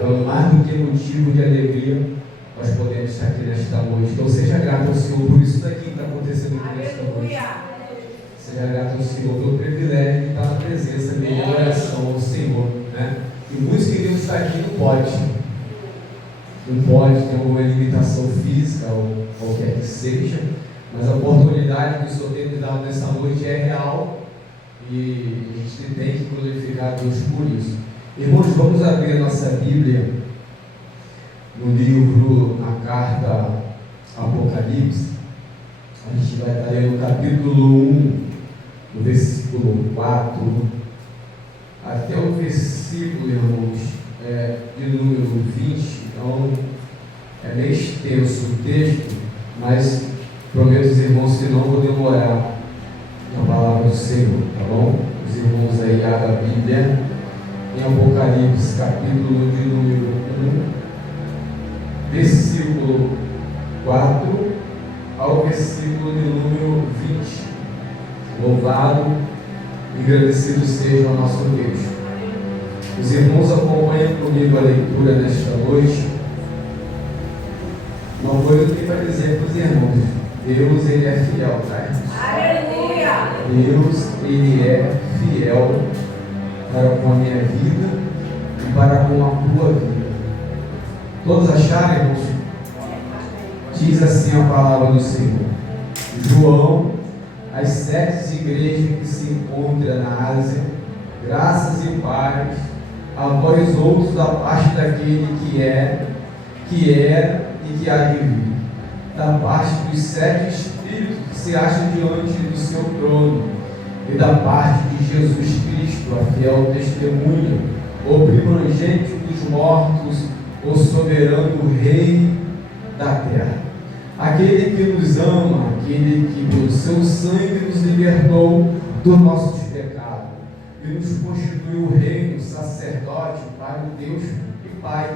Então, mais do que motivo de alegria, nós podemos estar aqui nesta noite. Então, seja grato ao Senhor por isso daqui que está acontecendo aqui nesta noite. Seja grato ao Senhor pelo privilégio de estar na presença dele, em oração ao Senhor, né? E muitos queriam estar aqui, não pode, tem alguma limitação física ou qualquer que seja, mas a oportunidade que o Senhor tem me dado nessa noite é real e a gente tem que glorificar a Deus por isso. Irmãos, vamos abrir a nossa Bíblia no livro, na carta Apocalipse. A gente vai estar lendo o capítulo 1, do versículo 4 até o versículo, irmãos, de número 20. Então é meio extenso o texto, mas prometo aos irmãos que não vou demorar na palavra do Senhor, tá bom? Os irmãos aí abrem a Bíblia em Apocalipse, capítulo de número 1, versículo 4 ao versículo de número 20. Louvado e agradecido seja o nosso Deus. Os irmãos acompanham comigo a leitura nesta noite. Uma coisa eu tenho para dizer para os irmãos: Deus, Ele é fiel, tá? Aleluia! Deus, Ele é fiel para com a minha vida e para com a tua vida. Todos acharam, irmãos? Diz assim a palavra do Senhor. João, as 7 igrejas que se encontram na Ásia, graças e paz a vós outros da parte daquele que era e que há de vir, da parte dos 7 Espíritos que se acham diante do seu trono, e da parte de Jesus Cristo, a fiel testemunha, o primogênito dos mortos, o soberano Rei da terra. Aquele que nos ama, aquele que pelo seu sangue nos libertou dos nossos pecados e nos constituiu reino, sacerdote, para o Deus e Pai.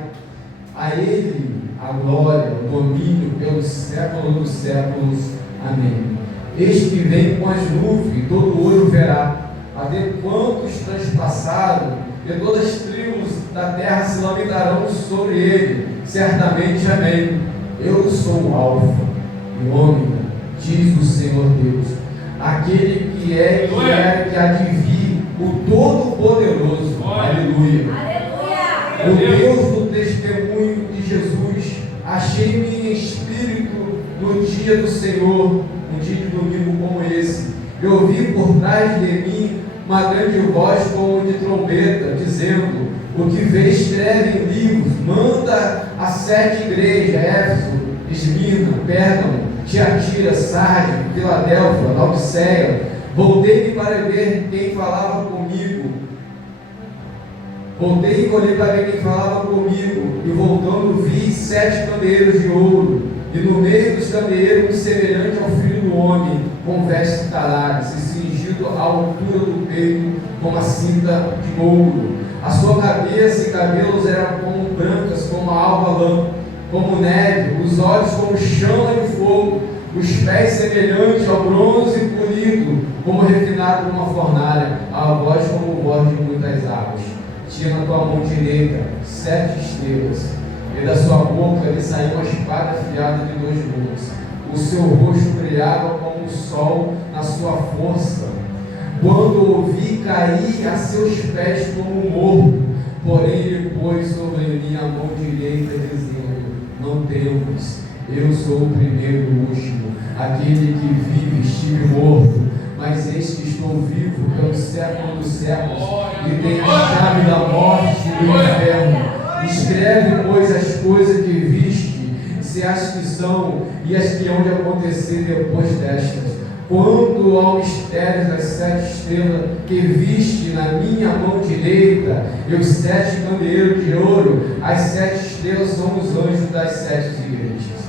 A Ele a glória, o domínio pelos séculos dos séculos. Amém. Este que vem com as nuvens, todo olho verá, até quantos transpassaram, e todas as tribos da terra se lamentarão sobre ele. Certamente, amém. Eu sou o Alfa e o Ômega, diz o Senhor Deus, aquele que é, que era, que há de vir, o Todo-Poderoso. Aleluia. O Deus do testemunho de Jesus, achei-me em espírito no dia do Senhor, um dia de domingo como esse. Eu ouvi por trás de mim uma grande voz como de trombeta, dizendo: o que vê, escreve em livros, manda a 7 igrejas, Éfeso, Esmirna, Pérgamo, Tiatira, Sardes, Filadélfia, Laodiceia. Voltei-me para ver quem falava comigo. Voltei e olhei para ver quem falava comigo, e voltando vi 7 candeeiros de ouro, e no meio dos candeeiros, semelhante ao Filho do Homem, com vestes talares, e cingido à altura do peito, com uma cinta de ouro. A sua cabeça e cabelos eram como brancas, como a alva lã, como neve, os olhos como chama de fogo, os pés semelhantes ao bronze polido, como refinado numa fornalha, a voz como voz de muitas águas. Tinha na tua mão direita 7 estrelas, e da sua boca lhe saiu uma espada afiada de 2 gumes. O seu rosto brilhava como o sol na sua força. Quando ouvi, caí a seus pés como morto, porém ele pôs sobre mim a mão direita, dizendo: não temas, eu sou o primeiro e o último, aquele que vive, estive morto, mas eis que estou vivo pelo século dos séculos, e tenho a chave da morte e do inferno. Escreve, pois, as coisas que viste, se as que são e as que hão de acontecer depois destas. Quanto ao mistério das 7 estrelas que viste na minha mão direita, e os 7 candeeiros de ouro, as 7 estrelas são os anjos das 7 igrejas,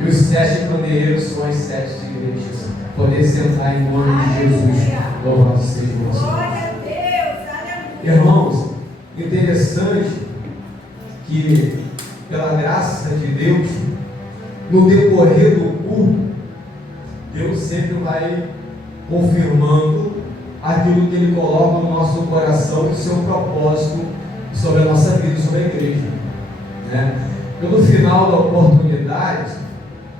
e os 7 candeeiros são as 7 igrejas. Poder sentar em nome de Jesus. Louvado seja o Senhor. Irmãos, interessante que, pela graça de Deus, no decorrer do culto, Deus sempre vai confirmando aquilo que Ele coloca no nosso coração, o seu propósito sobre a nossa vida, sobre a igreja. No final da oportunidade,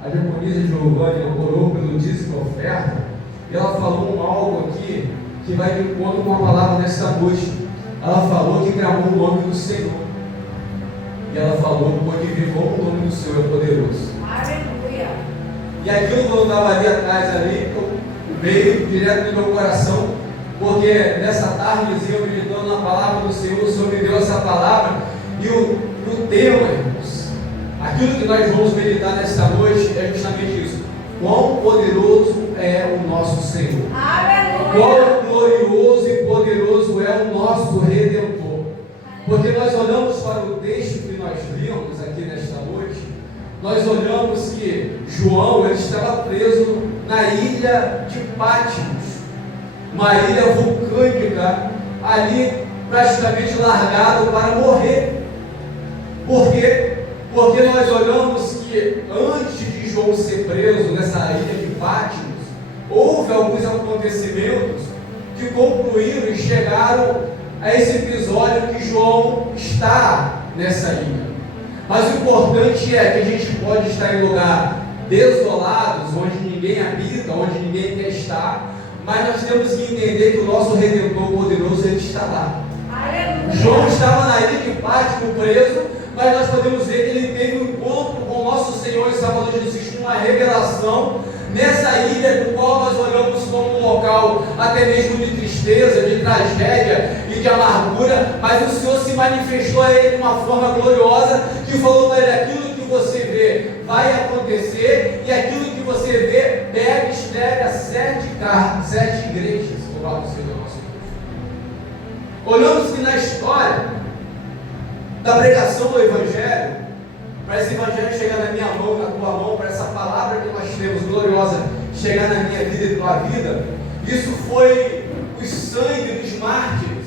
a diaconisa Giovanni orou pelo dízimo e oferta, e ela falou algo aqui que vai de encontro com a palavra nesta noite. Ela falou que gravou o nome do Senhor. E ela falou que modificou o nome do Senhor é poderoso. Aleluia. E aquilo quando eu estava ali atrás, veio direto no meu coração, porque nessa tarde eu meditando na palavra do Senhor, o Senhor me deu essa palavra, e o tema, irmãos, aquilo que nós vamos meditar nesta noite é justamente isso: quão poderoso é o nosso Senhor. Aleluia. Quão glorioso e poderoso é o nosso Redentor. Porque nós olhamos para o texto que nós vimos aqui nesta noite, nós olhamos que João ele estava preso na ilha de Patmos, uma ilha vulcânica, ali praticamente largado para morrer. Por quê? Porque nós olhamos que antes de João ser preso nessa ilha de Patmos, houve alguns acontecimentos que concluíram e chegaram a esse episódio que João está nessa ilha. Mas o importante é que a gente pode estar em lugar desolados, onde ninguém habita, onde ninguém quer estar, mas nós temos que entender que o nosso Redentor poderoso ele está lá. Aleluia. João estava na ilha de Patmos preso, mas nós podemos ver que ele teve um encontro com o nosso Senhor e Salvador Jesus Cristo, uma revelação nessa ilha, do qual nós olhamos como um local até mesmo de tristeza, de tragédia e de amargura, mas o Senhor se manifestou a ele de uma forma gloriosa, que falou para ele: aquilo que você vê vai acontecer, e aquilo que você vê, pega e escreve a 7 igrejas. Louvado seja o nosso Deus. Olhamos que na história da pregação do Evangelho, para esse Evangelho chegar na minha mão, na tua mão, para essa palavra que nós temos gloriosa chegar na minha vida e tua vida, isso foi o sangue dos mártires,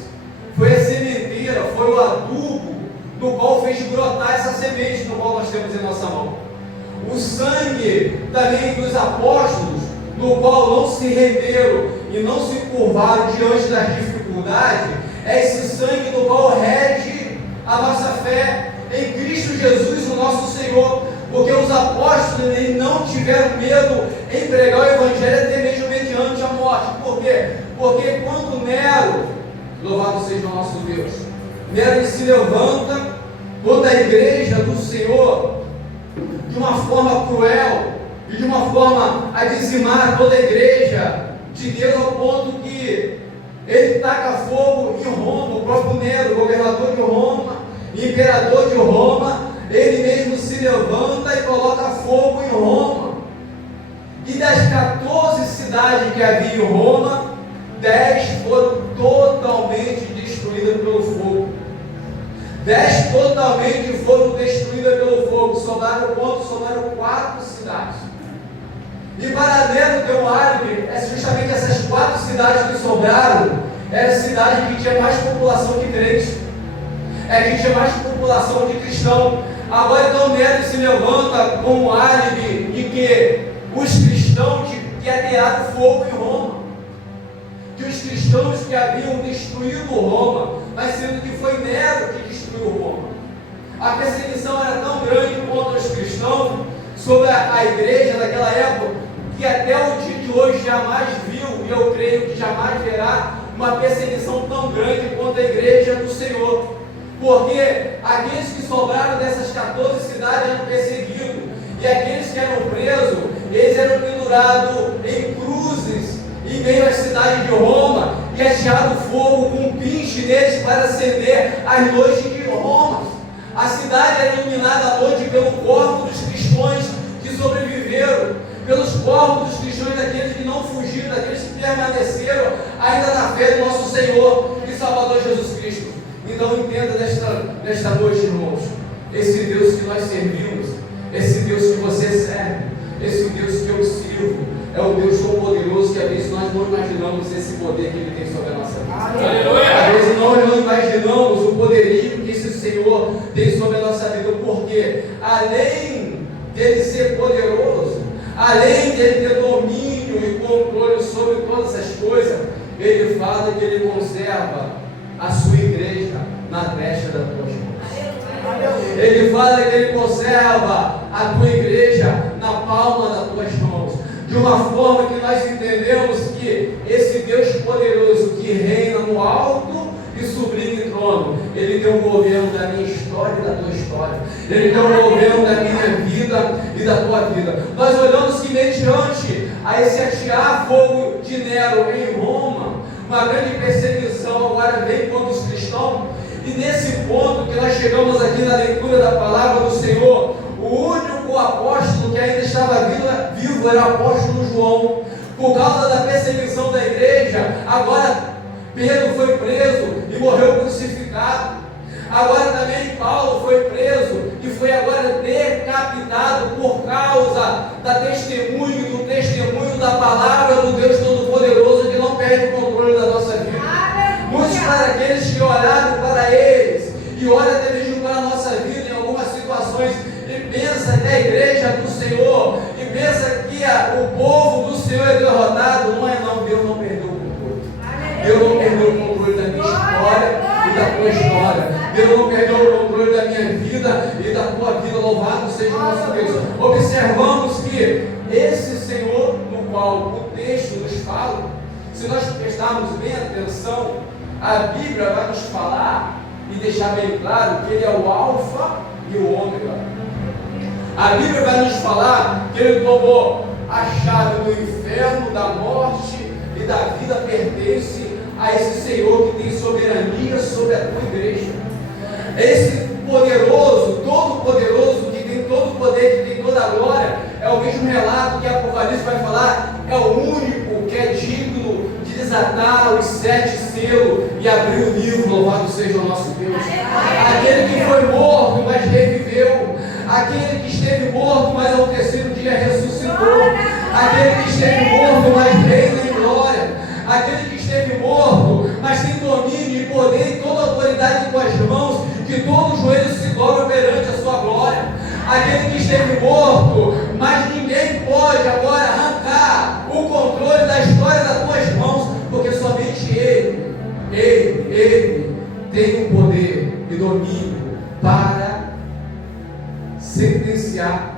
foi a sementeira, foi o adubo no qual fez brotar essa semente no qual nós temos em nossa mão. O sangue também dos apóstolos, no qual não se renderam e não se curvaram diante das dificuldades, é esse sangue no qual rege a nossa fé em Cristo Jesus, o nosso Senhor, porque os apóstolos não tiveram medo em pregar o Evangelho até mesmo mediante a morte. Por quê? Porque quando Nero, louvado seja o nosso Deus, Nero se levanta contra a igreja do Senhor de uma forma cruel e de uma forma a dizimar toda a igreja de Deus, ao ponto que ele taca fogo em Roma. O próprio Nero, governador de Roma, imperador de Roma, ele mesmo se levanta e coloca fogo em Roma. E das 14 cidades que havia em Roma, 10 foram totalmente destruídas pelo fogo. 10 totalmente foram destruídas pelo fogo. Sobraram 4 cidades. E para Nero ter um álibi, é justamente essas 4 cidades que sobraram, era a cidade que tinha mais população de crentes, que tinha mais população de cristão. Agora então Nero se levanta com um álibi de que os cristãos que atearam fogo em Roma, que os cristãos que haviam destruído Roma, mas sendo que foi Nero que destruiu Roma. A perseguição era tão grande contra os cristãos sobre a igreja daquela época, que até o dia de hoje jamais viu, e eu creio que jamais verá, uma perseguição tão grande contra a igreja do Senhor. Porque aqueles que sobraram dessas 14 cidades eram perseguidos, e aqueles que eram presos, eles eram pendurados em cruzes em meio à cidade de Roma, e ateado fogo com um pinche neles para acender as noites de Roma. A cidade era iluminada à noite pelo corpo dos cristãos que sobreviveram, pelos corpos dos cristãos, daqueles que não fugiram, daqueles que permaneceram ainda na fé do nosso Senhor e Salvador Jesus Cristo. Então entenda nesta noite, irmãos, esse Deus que nós servimos, esse Deus que você serve, esse Deus que eu sirvo, é o Deus tão poderoso que às vezes nós não imaginamos esse poder que Ele tem sobre a nossa vida. Às vezes nós não imaginamos o poderio que esse Senhor tem sobre a nossa vida, porque além dele ser poderoso, além de Ele ter domínio e controle sobre todas essas coisas, Ele fala que Ele conserva a sua igreja na brecha das tuas mãos. Ele fala que Ele conserva a tua igreja na palma das tuas mãos. De uma forma que nós entendemos que esse Deus poderoso que reina no alto e sublime trono, Ele tem o governo da minha história e da tua história. Ele tem o governo da minha vida e da tua vida. Nós olhamos que mediante a esse atear fogo de Nero em Roma, uma grande perseguição agora vem contra os cristãos. E nesse ponto que nós chegamos aqui na leitura da palavra do Senhor, o único apóstolo que ainda estava vivo era o apóstolo João. Por causa da perseguição da igreja, agora Pedro foi preso e morreu crucificado. Agora também Paulo foi preso e foi agora decapitado por causa do testemunho da palavra do Deus Todo-Poderoso, que não perde o controle da nossa vida. Muitos para aqueles que oraram para eles e oram até mesmo para a nossa vida em algumas situações e pensa que a igreja do Senhor e pensa que o povo do Senhor é derrotado. Não é não, Deus não perdeu o controle. Deus não perdeu o controle da minha história e da tua história. Deus não perdeu o controle da minha vida e da tua vida. Louvado seja o nosso Deus. Observamos que esse Senhor no qual o texto nos fala, se nós prestarmos bem atenção, a Bíblia vai nos falar e deixar bem claro que Ele é o Alfa e o Ômega. A Bíblia vai nos falar que Ele tomou a chave do inferno, da morte e da vida, pertence a esse Senhor que tem soberania sobre a tua igreja. Esse poderoso, todo-poderoso, que tem todo o poder, que tem toda a glória, é o mesmo relato que Apocalipse vai falar, é o único que é digno de desatar os 7 selos e abrir o livro. Louvado seja o nosso Deus. Aquele que foi morto, mas reviveu. Aquele que esteve morto, mas ao terceiro dia ressuscitou. Aquele que esteve morto, mas reina em glória. Aquele que esteve morto, mas tem domínio e poder e toda a autoridade em tuas mãos, que todo o joelho se dobra perante a sua glória. Aquele que esteve morto, mas ninguém pode agora arrancar o controle da história das tuas mãos, porque somente Ele tem o poder e domínio para sentenciar,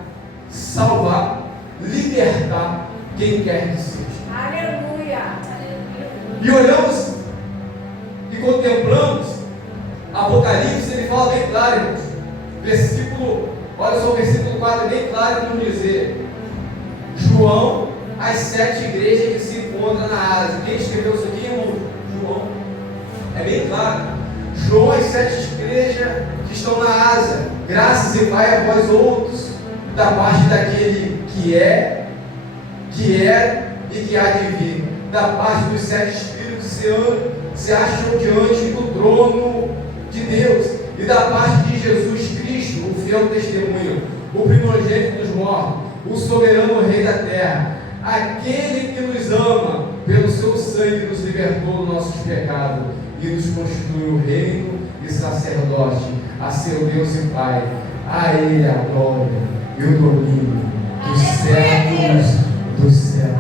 salvar, libertar quem quer que seja. Aleluia. E olhamos e contemplamos Apocalipse, ele fala bem claro, irmãos. Olha só o versículo 4, é bem claro como dizer: João, as 7 igrejas que se encontram na Ásia. Quem escreveu isso aqui, irmão? João. É bem claro. João, as 7 igrejas que estão na Ásia. Graças e Pai a vós outros, da parte daquele que é e que há de vir, da parte dos 7 espíritos que se acham diante do trono de Deus, e da parte de Jesus Cristo, o fiel testemunho, o primogênito dos mortos, o soberano Rei da terra, aquele que nos ama, pelo seu sangue nos libertou dos nossos pecados e nos constitui o reino e sacerdote, a seu Deus e Pai. A Ele a glória e o domínio dos séculos dos séculos.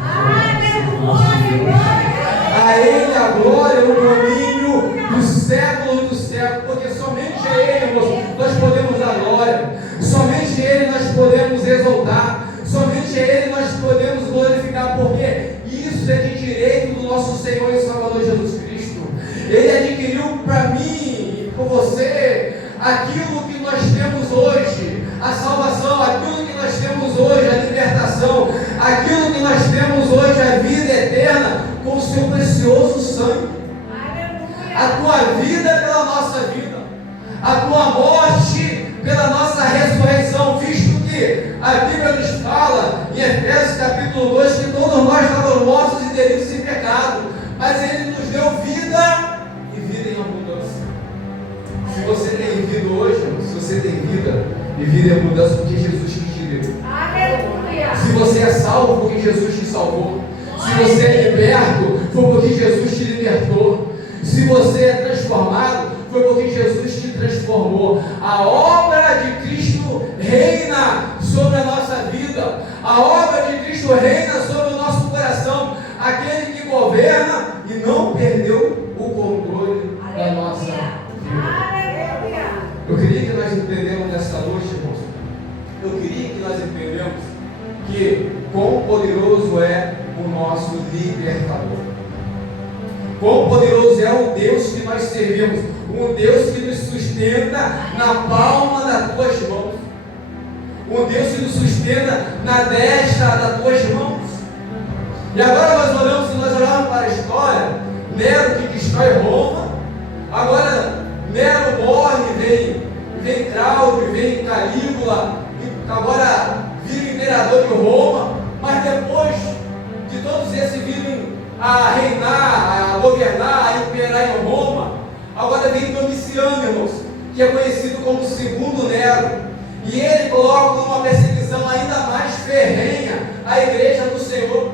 A Ele a glória e o domínio dos séculos dos séculos, porque somente a Ele, irmãos, nós podemos dar glória, somente a Ele nós podemos exaltar, somente a Ele nós podemos glorificar, porque isso é de direito do nosso Senhor e Salvador Jesus Cristo. Ele adquiriu para mim e para você aquilo que nós temos hoje, a salvação, aquilo que nós temos hoje, a libertação, aquilo que nós temos hoje, a vida eterna, com o seu precioso sangue. A tua vida pela nossa vida, a tua morte pela nossa ressurreição, visto que a Bíblia nos fala em Efésios capítulo 2 que todos nós estávamos mortos em delitos e pecado, mas Ele nos deu vida e vida em abundância. Se você tem vida hoje, se você tem vida e vida em abundância, porque Jesus te deu. Aleluia. Se você é salvo, porque Jesus te salvou. Se você é liberto, foi porque Jesus te libertou. Se você é transformado, foi porque Jesus te transformou. A obra de Cristo reina sobre a nossa vida. A obra de Cristo reina sobre o nosso coração. Aquele que governa e não perdeu o controle da nossa vida. Aleluia. Eu queria que nós entendêssemos entendemos nessa noite, irmãos, eu queria que nós entendemos que quão poderoso é o nosso libertador. Quão poderoso é o Deus que nós servimos, um Deus que nos sustenta na palma das tuas mãos, um Deus que nos sustenta na destra das tuas mãos. E agora nós olhamos, se nós olharmos para a história, Nero que destrói Roma, agora Nero morre, vem Cláudio, vem Calígula, agora vira imperador de Roma, mas depois de todos esses virem a reinar, a governar, a imperar em Roma, agora vem Domiciano, irmãos, que é conhecido como o segundo Nero, e ele coloca numa perseguição ainda mais ferrenha a igreja do Senhor.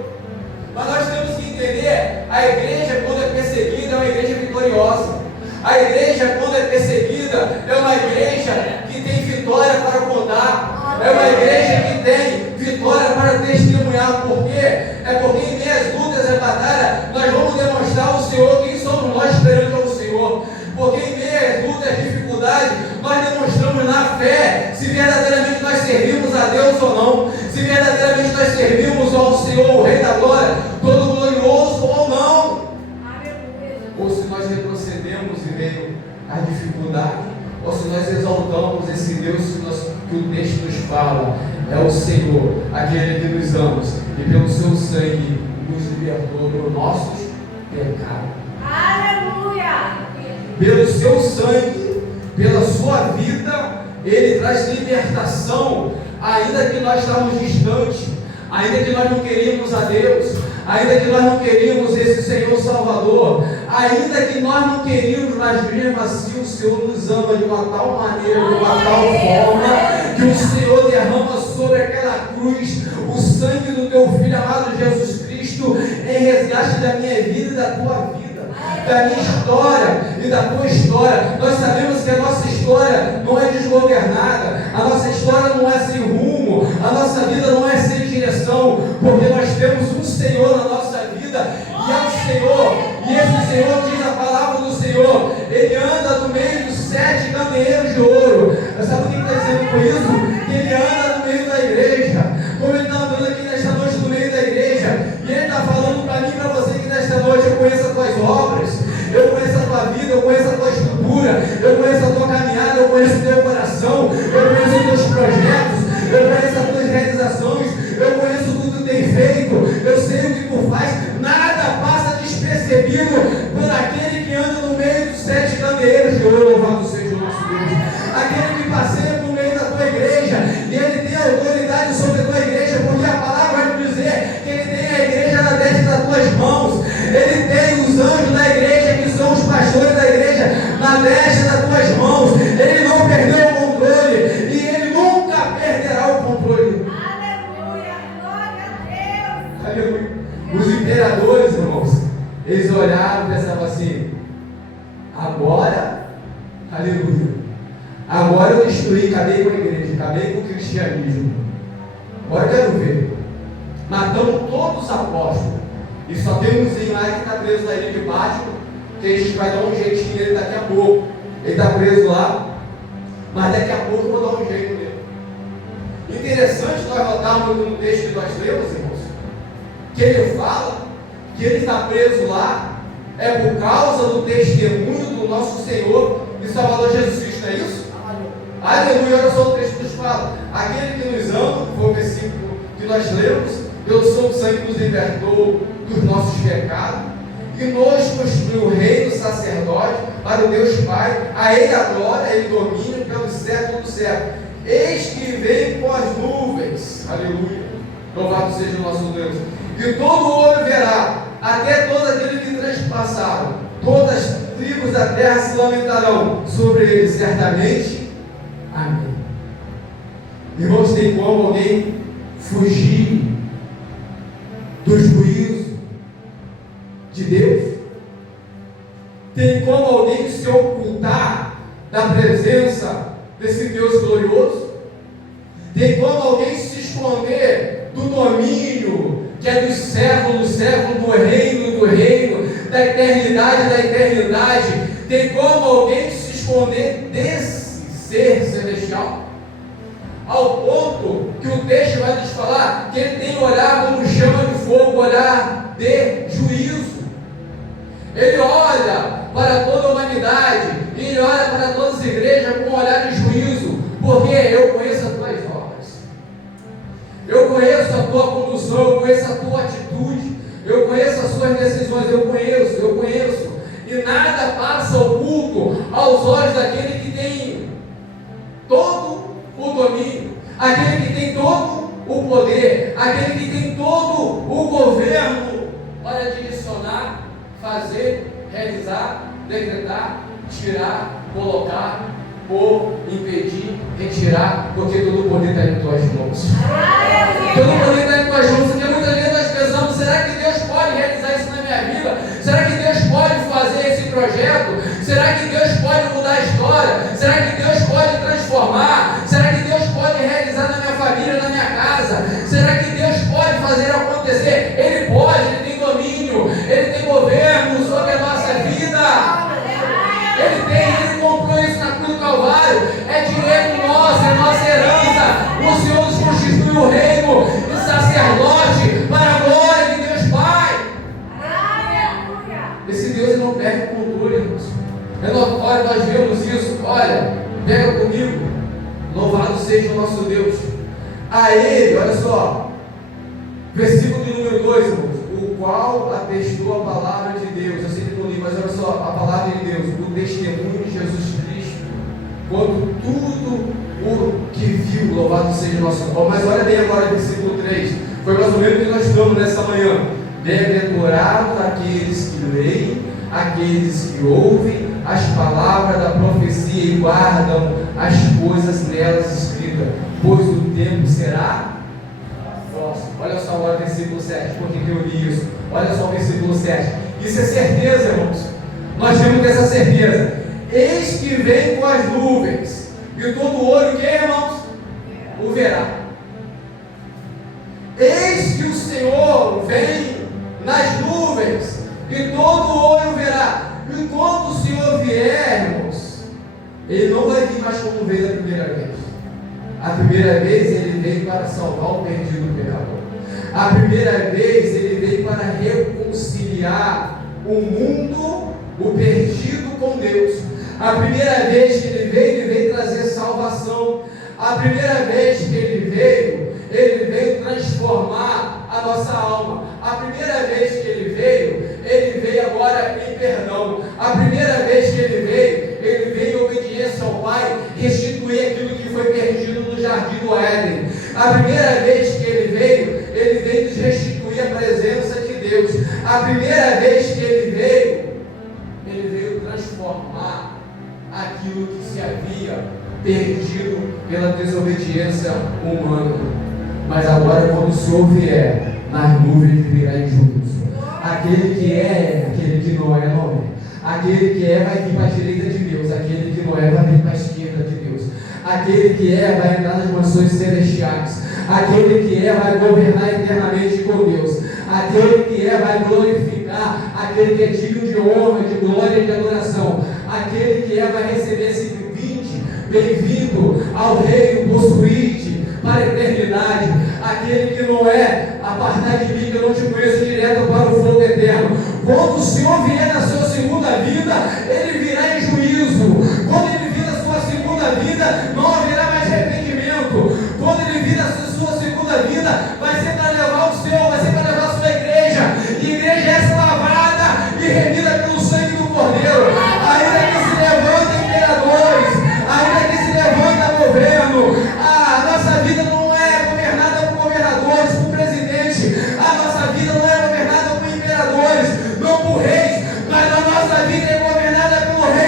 Mas nós temos que entender, a igreja quando é perseguida é uma igreja vitoriosa. A igreja quando é perseguida é uma igreja que tem vitória para contar. É uma igreja que tem vitória para testemunhar. Por quê? É porque em meio às lutas e batalhas nós vamos demonstrar ao Senhor quem somos nós perante ao Senhor. Porque em meio às lutas e dificuldades nós demonstramos na fé se verdadeiramente nós servimos a Deus ou não, se verdadeiramente nós servimos ao Senhor, o Rei da Glória, todo glorioso ou não. Aleluia. Ou se nós retrocedemos em meio à dificuldade, ou se nós exaltamos esse Deus que o texto nos fala, é o Senhor, aquele que nos ama e pelo seu sangue nos libertou dos nossos pecados. Aleluia! Pelo seu sangue, pela sua vida, Ele traz libertação, ainda que nós estávamos distantes, ainda que nós não queríamos a Deus, ainda que nós não queríamos esse Senhor Salvador, ainda que nós não queríamos, mas mesmo assim o Senhor nos ama de uma tal maneira, de uma tal forma, que o Senhor derrama sobre aquela cruz o sangue do teu Filho amado Jesus Cristo, em resgate da minha vida e da tua vida, da minha história e da tua história. Nós sabemos que a nossa história não é desgovernada, a nossa história não é sem rumo, a nossa vida não é sem direção, porque nós temos um Senhor na nossa vida, e é o Senhor, e esse Senhor, diz a palavra do Senhor, Ele anda no meio dos 7 candeeiros de ouro. Sabe o que está dizendo com isso? Que Ele anda no meio da igreja, como Ele está andando aqui nesta noite no meio da igreja, e Ele está falando para mim e para você que nesta noite eu conheço as tuas obras, eu conheço a tua vida, eu conheço a tua estrutura, eu conheço a tua caminhada, eu conheço o teu coração, eu conheço os teus projetos, eu conheço as tuas realizações, eu conheço o que tu tem feito, eu sei o que tu faz, nada passa despercebido por aquele que anda no meio dos 7 candeeiros de ouro. Louvado seja o nosso Deus, aquele que passeia por meio da tua igreja, e ele tem autoridade sobre a tua igreja, porque a palavra vai nos dizer que ele tem a igreja na destra das tuas mãos, ele tem os anjos da igreja, que são os pastores da igreja, na destra das tuas mãos. Ele não perdeu o controle, e ele nunca perderá o controle. Aleluia! Glória a Deus! Aleluia. Os imperadores, irmãos, eles olharam e pensavam assim: agora, aleluia, agora eu destruí, acabei com a igreja, acabei com o cristianismo, agora eu quero ver, matamos todos os apóstolos, e só tem um lá que está preso na ilha de Pátimo, que a gente vai dar um jeitinho nele daqui a pouco. Ele está preso lá, mas daqui a pouco eu vou dar um jeito nele. Interessante nós notarmos no texto que nós lemos, irmãos, que ele fala que ele está preso lá é por causa do testemunho do nosso Senhor e Salvador Jesus Cristo, não é isso? Aleluia. Olha só o texto que nos fala: aquele que nos ama, que foi o versículo que nós lemos, pelo seu sangue nos libertou dos nossos pecados e nos construiu o reino sacerdote para o Deus Pai, a Ele a glória, a Ele domínio pelos séculos dos séculos. Eis que vem com as nuvens, aleluia, louvado seja o nosso Deus, e todo o olho verá, até todos aqueles que transpassaram, todas as tribos da terra se lamentarão sobre ele, certamente. Amém. Irmãos, tem como alguém fugir do juízo de Deus? Tem como alguém se ocultar da presença desse Deus glorioso? Tem como alguém se esconder do domínio que é do século, do reino, da eternidade? Tem como alguém se esconder desse ser celestial, ao ponto que o texto vai nos falar que ele tem olhar como chama de fogo, olhar de juízo. Ele olha para toda a humanidade, e ele olha para todas as igrejas com um olhar de juízo, porque eu conheço as tuas obras, eu conheço a tua condução, eu conheço a tua atitude, eu conheço as suas decisões, eu conheço, e nada passa oculto aos olhos daquele que tem todo o domínio, aquele que tem todo o poder, aquele que tem todo o governo para direcionar, fazer, realizar, decretar, tirar, colocar, pôr, impedir, retirar, porque todo o poder está em tuas mãos. Todo o poder está em tuas mãos, porque muitas vezes nós pensamos, será que Deus pode realizar isso na minha vida? Será que Deus pode fazer esse projeto? Será que Deus pode mudar a história? Será que Deus pode transformar? Será que Deus pode realizar na minha família, na minha casa? Será que Deus pode fazer acontecer? Ele pode, Ele tem domínio, Ele tem governo sobre a nossa vida. Ele comprou isso na cruz do Calvário, é direito nosso, é nossa herança. O Senhor nos constitui o reino e sacerdote para a glória de Deus Pai. Esse Deus ele não perde o controle, irmãos. É notório, nós vemos isso. Olha, pega comigo. Louvado seja o nosso Deus. A Ele, olha só, versículo de número 2, irmãos. O qual atestou a palavra de Deus. Eu sei que não li, mas olha só, a palavra de Deus, o testemunho de Jesus Cristo, quando tudo o que viu, louvado seja o nosso Deus. Mas olha bem agora, versículo 3. Foi mais ou menos o que nós estamos nessa manhã. Bem-aventurados aqueles que leem, aqueles que ouvem as palavras da profecia e guardam as coisas nelas escritas, pois o tempo será vosso. Olha só agora o versículo 7, por que eu li isso? Olha só o versículo 7. Isso é certeza, irmãos. Nós temos essa certeza. Eis que vem com as nuvens, e todo olho, que irmãos? O verá. Eis que o Senhor vem nas nuvens, e todo olho verá. E quando o Senhor vier, irmãos, Ele não vai vir mais como veio da primeira vez. A primeira vez Ele veio para salvar o perdido pecador. A primeira vez Ele veio para reconciliar o mundo, o perdido, com Deus. A primeira vez que Ele veio trazer salvação. A primeira vez que Ele veio transformar a nossa alma. A primeira vez que Ele veio agora em perdão. A primeira vez que Ele veio em obediência ao Pai, restituir aquilo que foi perdido no jardim do Éden. A primeira vez que Ele veio nos restituir a presença de Deus. A primeira vez que Ele veio transformar aquilo que se havia perdido pela desobediência humana. Mas agora, quando o Senhor vier, nas nuvens virá em juízo. Aquele que é, aquele que não é, não é. Aquele que é vai vir para a direita de Deus. Aquele que não é vai vir para a esquerda de Deus. Aquele que é vai entrar nas mansões celestiais. Aquele que é vai governar eternamente com Deus. Aquele que é vai glorificar. Aquele que é digno de honra, de glória e de adoração. Aquele que é vai receber esse vinde, bem-vindo ao reino, possuíte para a eternidade. Aquele que não é, apartar de mim, que eu não te conheço, direto para o fogo eterno. Quando o Senhor vier na sua segunda vida, Ele virá em juízo. Quando Ele vir na sua segunda vida, não haverá mais arrependimento. Quando Ele vir na sua segunda vida, vai ser para levar o seu, vai ser para levar a sua igreja. E igreja essa lavada e remida pelo sangue do Cordeiro. Ainda que se levantem imperadores, ainda que se levanta governo, a nossa vida não é governada por governadores, por presidente. A nossa vida não é governada por imperadores, não por reis, mas a nossa vida é governada pelo rei.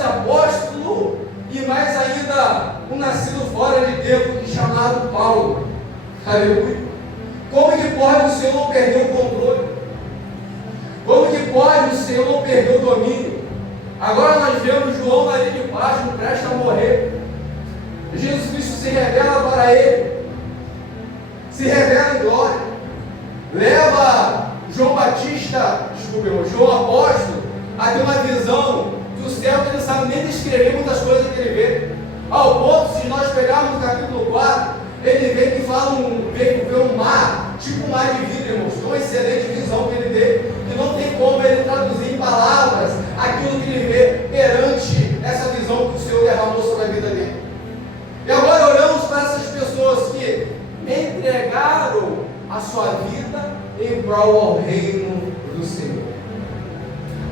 tornando-se apóstolo, e mais ainda, um nascido fora de Deus, chamado Paulo. Aleluia. Como que pode o Senhor não perder o controle? Como que pode o Senhor não perder o domínio? Agora nós vemos João na linha de baixo, prestes a morrer. Jesus Cristo se revela para ele, se revela em glória, leva João Apóstolo, a ter uma visão do céu que ele não sabe nem descrever muitas coisas que ele vê. Ao ponto, se nós pegarmos no capítulo 4, ele vê que vê um mar, tipo um mar de vidro, irmãos, uma excelente visão que ele vê, que não tem como ele traduzir em palavras aquilo que ele vê perante essa visão que o Senhor derramou sobre a vida dele. E agora olhamos para essas pessoas que entregaram a sua vida em prol ao reino do Senhor.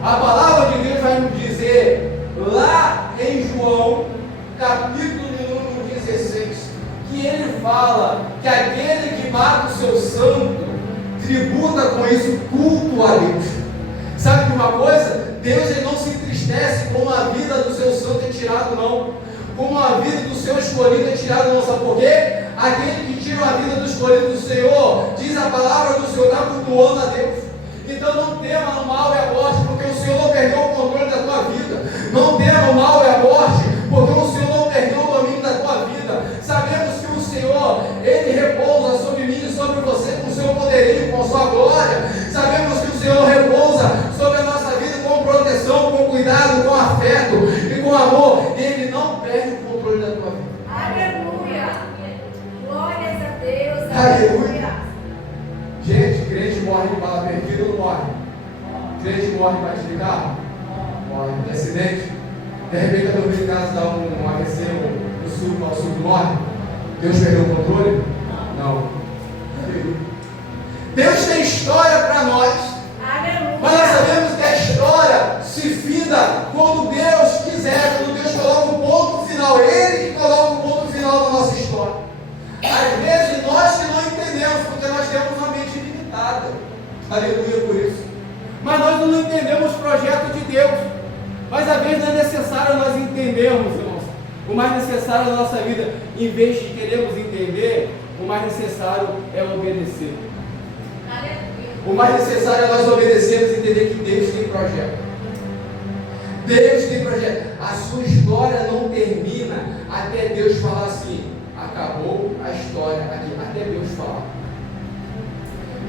A palavra de Deus vai nos dizer lá em João, capítulo de número 16, que ele fala que aquele que mata o seu santo tributa com isso culto a Deus. Sabe de uma coisa? Deus ele não se entristece com a vida do seu santo é tirado, não. Com a vida do seu escolhido é tirado, não. Sabe por quê? Aquele que tira a vida do escolhido do Senhor, diz a palavra do Senhor, está cultuando a Deus. Então não tema o mal e a morte, porque o Senhor não perdeu o controle da tua vida. Não tema o mal e a morte, porque o Senhor não perdeu o domínio da tua vida. Sabemos que o Senhor, Ele repousa sobre mim e sobre você com o seu poderio, com a sua glória. Sabemos que o Senhor repousa sobre a nossa vida com proteção, com cuidado, com afeto e com amor. E Ele não perde o controle da tua vida. Aleluia! Glórias a Deus! Aleluia! Gente, crente morre de bala perdida ou não morre? Crente morre de bate de carro? Morre de acidente? De repente a dormir em casa dá um AVC no sul, ao sul morre? Deus perdeu o controle? Não. Deus tem história para nós. Aleluia! Mas nós sabemos que a história se finda quando Deus quiser, quando Deus coloca um ponto final. Ele que coloca um ponto final na nossa história. Às vezes nós que não entendemos, porque nós temos uma mente limitada. Aleluia por isso. Mas nós não entendemos o projeto de Deus. Mas às vezes não é necessário nós entendermos, irmãos. O mais necessário na nossa vida, em vez de queremos entender, o mais necessário é obedecer. Aleluia! O mais necessário é nós obedecermos e entender que Deus tem projeto. Deus tem projeto. A sua história não termina até Deus falar assim. Acabou a história aqui, até Deus falar.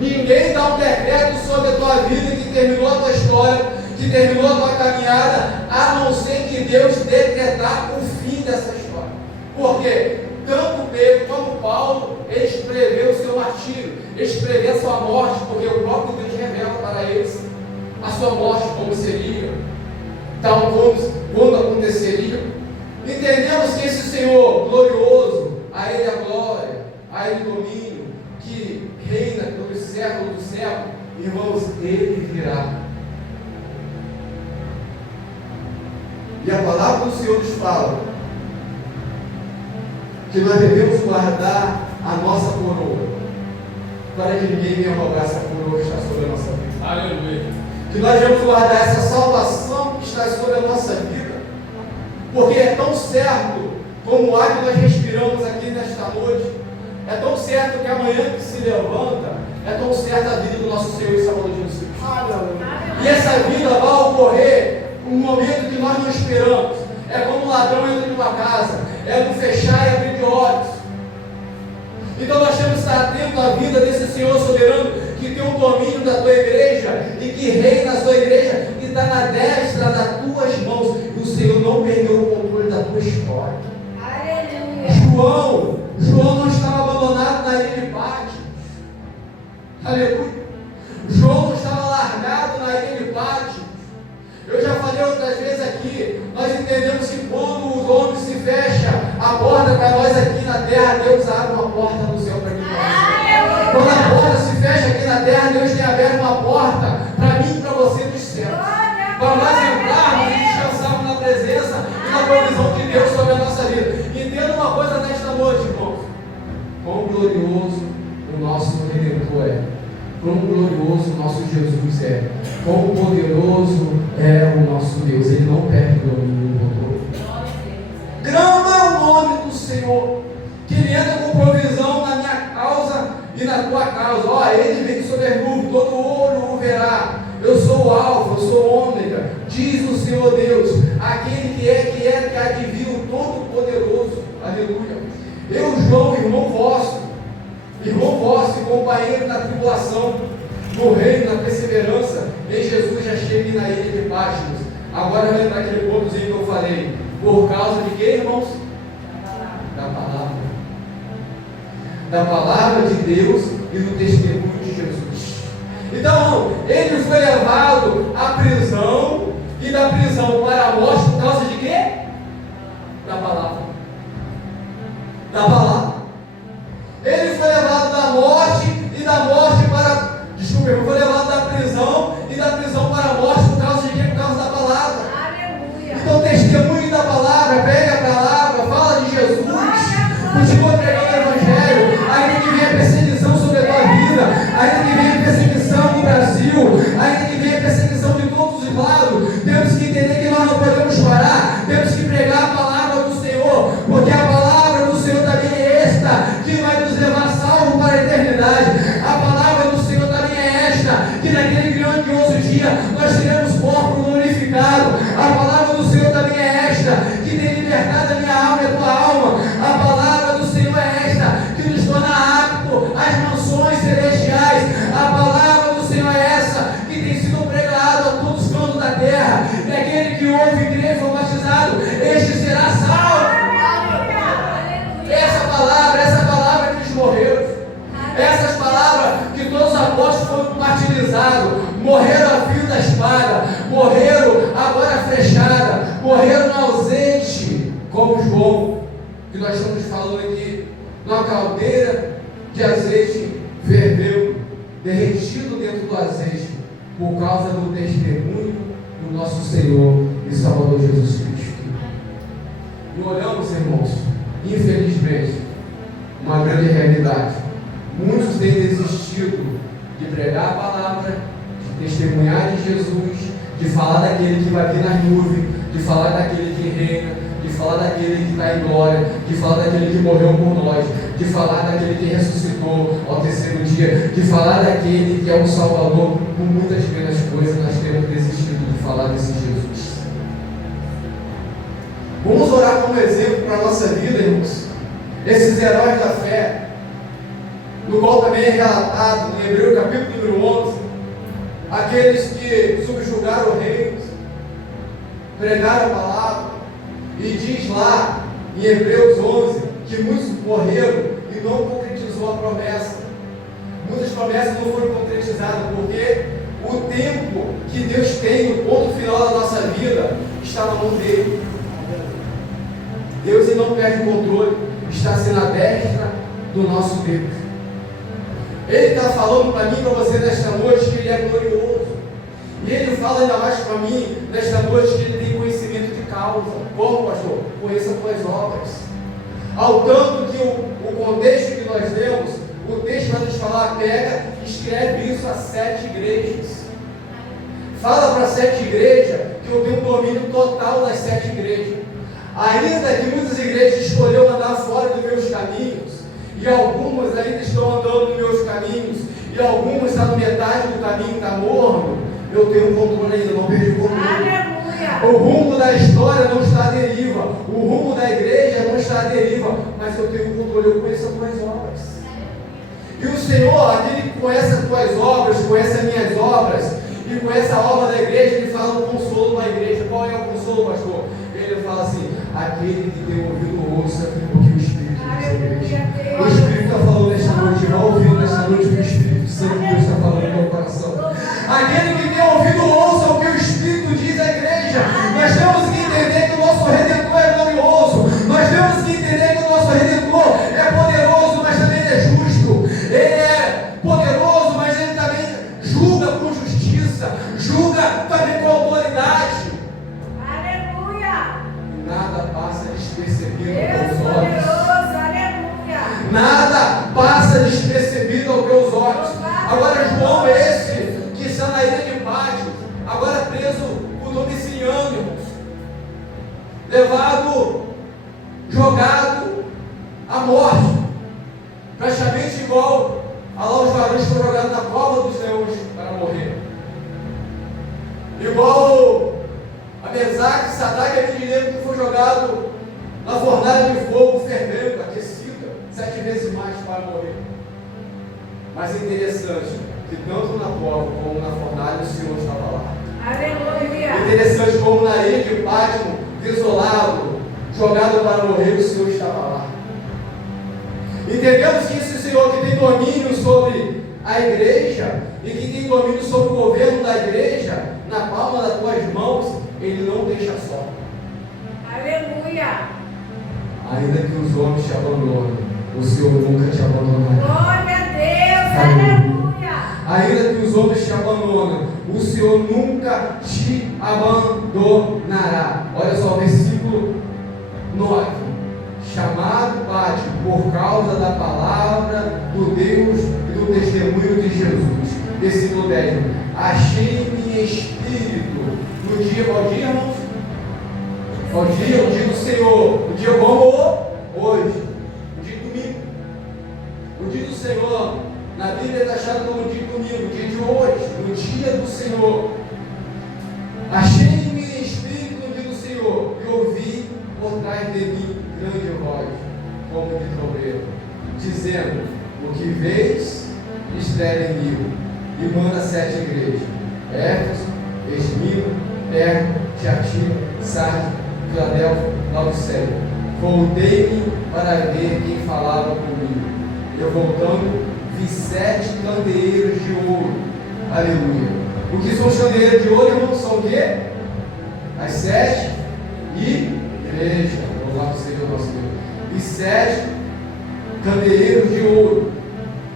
Ninguém dá um decreto sobre a tua vida que terminou a tua história, que terminou a tua caminhada, a não ser que Deus decretar o fim dessa história. Porque tanto Pedro como Paulo, eles preveram o seu martírio, eles preveram a sua morte, porque o próprio Deus revela para eles a sua morte, como seria, tal como quando aconteceria. Entendemos que esse Senhor glorioso, a Ele a glória, a Ele o domínio, que reina pelos séculos do século, irmãos, Ele virá. E a palavra do Senhor nos fala que nós devemos guardar a nossa coroa, para que ninguém venha roubar essa coroa que está sobre a nossa vida. Aleluia. Que nós devemos guardar essa salvação que está sobre a nossa vida, porque é tão certo como o ar que nós respiramos aqui nesta noite, é tão certo que amanhã que se levanta, é tão certa a vida do nosso Senhor e Salvador Jesus Cristo. E essa vida vai ocorrer um momento que nós não esperamos. É como um ladrão entra em uma casa, é no fechar e abrir de olhos. Então nós temos que estar atentos à vida desse Senhor soberano, que tem o domínio da tua igreja, e que reina a sua igreja, e está na destra das tuas mãos, e o Senhor não perdeu o controle da tua história. Aleluia! João não estava abandonado na ilha de Patmos. Aleluia! João não estava largado na ilha de Patmos. Eu já falei outras vezes aqui, nós entendemos que quando os homens se fecham a porta para nós aqui na terra, Deus abre uma porta no céu para que nós. Quando a porta se fecha aqui na terra, Deus tem aberto uma porta para mim e para você dos céus. Para nós entrarmos e descansarmos na presença e na provisão de Deus sobre a nossa vida. Entenda uma coisa nesta noite, irmãos. Quão glorioso o nosso Redentor é. Quão glorioso o nosso Jesus é. Quão poderoso é o nosso Deus. Ele não perde o domínio. Senhor, que Ele entra com provisão na minha causa e na tua causa. Ó, Ele vem sobre as nuvens, todo olho o verá. Eu sou o Alfa, eu sou o Ômega, diz o Senhor Deus, aquele que há de vir, o Todo-Poderoso. Aleluia. Eu, João, irmão vosso e companheiro na tribulação, no reino, na perseverança, em Jesus já cheguei na ilha de Patmos. Agora vai entrar aquele pontozinho que eu falei. Por causa de quê, irmãos? Da palavra. Da palavra de Deus e do testemunho de Jesus. Então, ele foi levado à prisão, e da prisão para a morte por causa de quê? Da palavra. Da palavra. Ele foi levado da morte e da morte para... Desculpa, ele foi levado da prisão e da prisão para a morte por causa de quê? Por causa da palavra. Aleluia. Então, testemunho da palavra, pega a palavra, fala de Jesus, continua pregando o Evangelho, ainda que venha perseguição sobre a tua vida, ainda que venha perseguição no Brasil, ainda que venha perseguição de todos os lados, temos que entender que nós não podemos parar, temos que pregar a palavra do Senhor, porque a palavra do Senhor também é esta, que vai nos levar salvo para a eternidade. A palavra do Senhor também é esta, que naquele grandioso dia nós teremos corpo glorificado. A palavra do Senhor também é esta, que tem libertado a minha alma e a tua alma. A palavra do Senhor é esta, que nos torna apto às mansões celestiais. A palavra do Senhor é essa, que tem sido pregado a todos os cantos da terra. E aquele que ouve e crê e for batizado, este será salvo. Essa palavra que eles morreram, essas palavras que todos os apóstolos foram martirizados, morreram a fio da espada, morreram agora flechada, morreram no azeite, como João, que nós estamos falando aqui, numa caldeira de azeite ferveu, derretido dentro do azeite, por causa do testemunho do nosso Senhor e Salvador Jesus Cristo. E olhamos, irmãos, infelizmente, uma grande realidade. Muitos têm desistido de pregar a palavra, de testemunhar de Jesus, de falar daquele que vai vir nas nuvens, de falar daquele que reina, de falar daquele que está em glória, de falar daquele que morreu por nós, de falar daquele que ressuscitou ao terceiro dia, de falar daquele que é o Salvador. Por muitas pequenas coisas nós temos desistido de falar desse Jesus. Vamos orar como exemplo para a nossa vida, irmãos. Esses heróis da fé, no qual também é relatado em Hebreus capítulo número 11, aqueles que subjugaram reinos, pregaram a palavra, e diz lá em Hebreus 11 que muitos morreram e não concretizou a promessa. Muitas promessas não foram concretizadas porque o tempo que Deus tem, o ponto final da nossa vida, está na mão dele. Deus, ele não perde o controle, está sendo a destra do nosso Deus. Ele está falando para mim e para você nesta noite que ele é glorioso. E ele fala ainda mais para mim nesta noite que ele tem conhecimento de causa. Como, pastor? Conheça as tuas obras. Ao tanto que o contexto que nós lemos, o texto vai nos falar, pega e escreve isso a 7 igrejas. Fala para 7 igrejas que eu tenho um domínio total das 7 igrejas. Ainda que muitas igrejas escolheram andar fora dos meus caminhos, e algumas ainda estão andando nos meus caminhos, e algumas estão na metade do caminho, está morno, eu tenho um controle ainda, não perdi o controle. Aleluia. O rumo da história não está à deriva, o rumo da igreja não está à deriva, mas eu tenho um controle, eu conheço as tuas obras. E o Senhor, aquele que conhece as tuas obras, conhece as minhas obras, e conhece a obra da igreja, ele fala o consolo da igreja. Qual é o consolo, pastor? Ele fala assim, aquele que tem ouvido ouça o que o Espírito diz à igreja. O Espírito está falando nesta noite, vai ouvindo nesta noite o que o Espírito Santo de Deus está falando no teu coração. Aquele que tem ouvido ouça o que o Espírito diz à igreja. Nós temos que entender que o nosso Redentor é glorioso. Nós temos que entender que o nosso Redentor é poderoso, mas também é justo. Ele é poderoso, mas ele também julga com justiça, julga também com autoridade. Aleluia. Nada passa despercebido aos Deus olhos. poderoso, aleluia. Nada passa despercebido aos teus olhos. Agora João é esse que está na ilha de Patmos, agora preso por Domiciano, levado, jogado a morte, praticamente igual a lá os varões foram jogados na cova dos leões para morrer, igual a Mesaque, Sadraque e Abednego que foi jogado na fornalha de fogo fervendo, aquecida 7 vezes mais para morrer. Mas é interessante que tanto na cova como na fornalha o Senhor estava lá. Aleluia. Interessante como na ilha de Pátimo, desolado, jogado para morrer, o Senhor estava lá. Entendemos que esse Senhor que tem domínio sobre a igreja e que tem domínio sobre o governo da igreja, na palma das tuas mãos, Ele não deixa só. Aleluia. Ainda que os homens te abandonem, o Senhor nunca te abandonará. Glória a Deus. Aleluia. Ainda que os homens te abandonem, o Senhor nunca te abandonará. Olha só o versículo 9. Chamado Pátimo por causa da palavra do Deus e do testemunho de Jesus. Versículo 10. Achei-me em espírito no dia, qual dia, irmãos? Qual dia? O dia do Senhor. O dia como hoje. O dia de domingo. O dia do Senhor. Na Bíblia está achado como o dia de domingo. O dia de hoje. O dia do Senhor. Achei-me em espírito no dia do Senhor. E ouvi por trás de mim grande voz, como de trombeta, dizendo: o que vês, escreve em livro, e manda 7 igrejas: Éfeso, Esmirna, Pérgamo, Tiatira, Sardes, Filadélfia, Laodiceia. Voltei-me para ver quem falava comigo. Eu voltando, vi 7 candeeiros de ouro. Aleluia. O que são os candeeiros de ouro, irmãos? São o quê? As 7 igrejas. Louvado seja o nosso Deus. E 7 candeeiros de ouro.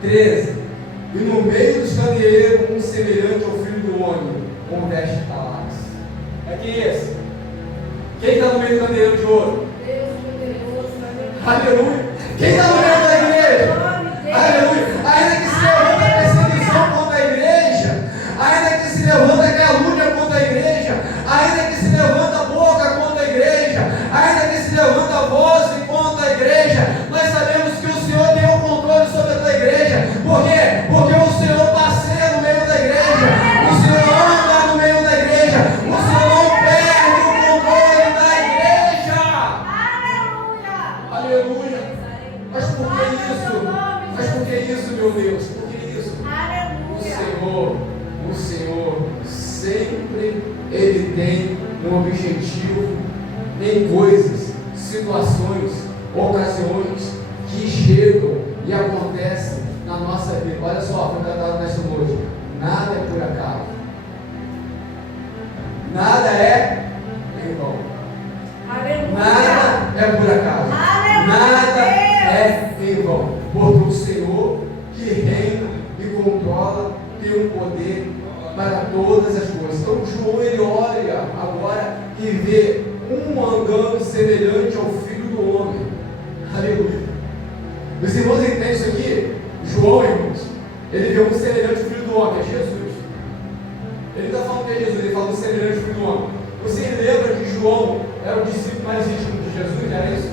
13. E no meio dos candeeiros, um semelhante ao filho do homem, com vestes talares. É quem é esse? Quem está no meio do candeeiro de ouro? Deus poderoso. Aleluia. Quem está no meio da igreja? Aleluia. Ainda que se levanta a perseguição contra a igreja, ainda que se levanta a calúnia contra a igreja, ainda que se levanta a boca contra a igreja, ainda que se levanta a voz contra a igreja, nós sabemos que o Senhor tem o controle sobre a tua igreja. Por quê? Porque o Senhor passeia no meio da igreja, o Senhor anda no meio da igreja, o Senhor não perde o controle da igreja. Aleluia. Aleluia. Mas por que isso? Mas por que isso, meu Deus? Por que isso? Aleluia. O Senhor sempre Ele tem um objetivo em coisas, situações, ocasiões que chegam e acontecem na nossa vida. Olha só, foi cantado nesta noite: nada é por acaso, nada é em vão, nada é por acaso, nada é em vão, porque o Senhor que reina e controla tem um poder para todas as coisas. Então João, ele olha agora e vê um andando semelhante ao Filho do Homem. Aleluia. Os irmãos entendem isso aqui? João, irmãos, ele vê um semelhante ao Filho do Homem, é Jesus. Ele está falando que é Jesus, ele fala do semelhante ao Filho do Homem. Você lembra que João era o discípulo mais íntimo de Jesus, não era isso?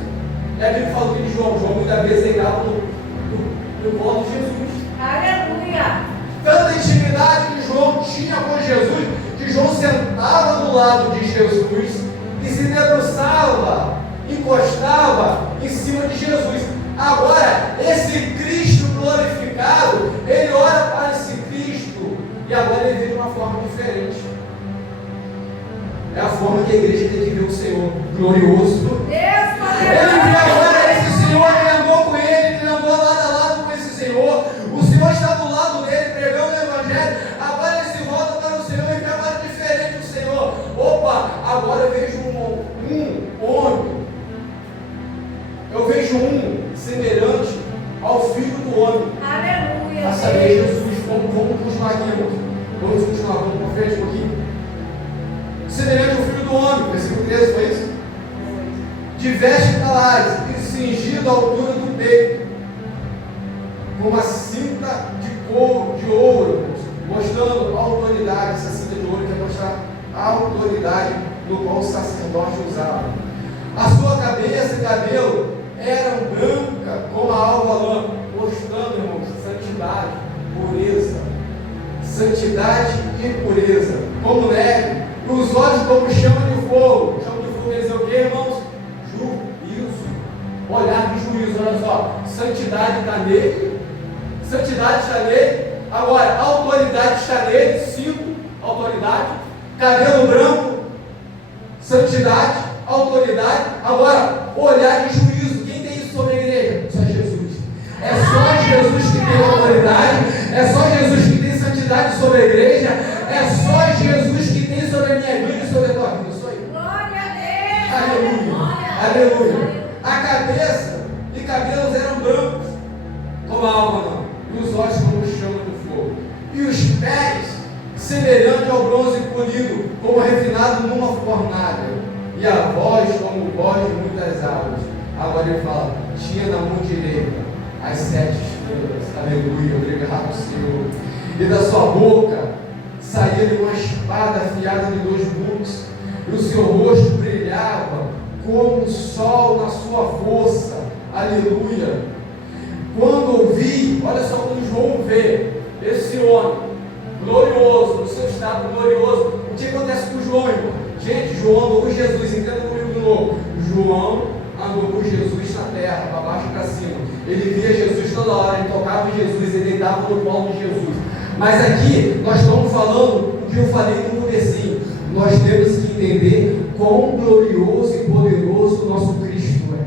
E a Bíblia fala que João muitas vezes deitava no colo de Jesus. Aleluia. Tanta intimidade que João tinha com Jesus, que João sentava do lado de Jesus e se debruçava, encostava em cima de Jesus. Agora, esse Cristo glorificado, ele olha para esse Cristo e agora ele vê de uma forma diferente. É a forma que a igreja tem que ver o Senhor glorioso. Ele vê agora esse Senhor, ele andou com ele andou lado a lado com esse Senhor. O Senhor está do lado dele, pregando o Evangelho. Agora ele se volta para o Senhor e vê agora diferente do Senhor. Opa, agora eu vejo um homem. Eu vejo um semelhante ao Filho do Homem. Aleluia. A saber, Jesus. Vamos continuar aqui, irmãos. Vamos continuar, vamos para frente um pouquinho. Semelhante ao Filho do Homem, versículo 13, foi isso? De vestes talares e cingido à altura do peito, com uma cinta de couro, de ouro, mostrando a autoridade. Essa cinta de ouro quer mostrar a autoridade no qual o sacerdote usava. A sua cabeça e cabelo eram brancas como a alva lã, mostrando, irmãos, santidade, pureza. Santidade e pureza, como neve, e os olhos como chama de fogo. Chama de fogo quer dizer o que, irmãos? Juízo, olhar de juízo. Olha só, santidade está nele, santidade está nele, agora, autoridade está nele, cinto, autoridade, cabelo branco, santidade, autoridade, agora, olhar de juízo. Quem tem isso sobre a igreja? Só Jesus. É só Jesus que tem autoridade, é só Jesus que tem santidade sobre a igreja, é só Jesus que tem sobre a minha vida e sobre a tua vida. Só isso. Glória a Deus. Aleluia, aleluia. A cabeça e cabelos eram brancos, como a alma não, e os olhos como chama de fogo, e os pés semelhante ao bronze polido, como refinado numa fornalha, e a voz como voz de muitas águas. Agora ele fala, tinha na mão direita as 7 estrelas. Aleluia, obrigado, Senhor. E da sua boca saía uma espada afiada de 2 gumes, e o seu rosto brilhava como o sol na sua força. Aleluia. Quando ouvi, olha só, quando João vê esse homem glorioso, no seu estado glorioso, o que acontece com João, irmão? Gente, João andou com Jesus, entenda comigo de novo. João andou com Jesus na terra, para baixo e para cima. Ele via Jesus toda hora, ele tocava em Jesus, ele deitava no colo de Jesus. Mas aqui nós estamos falando o que eu falei no comecinho. Nós temos que entender quão glorioso e poderoso o nosso Cristo é.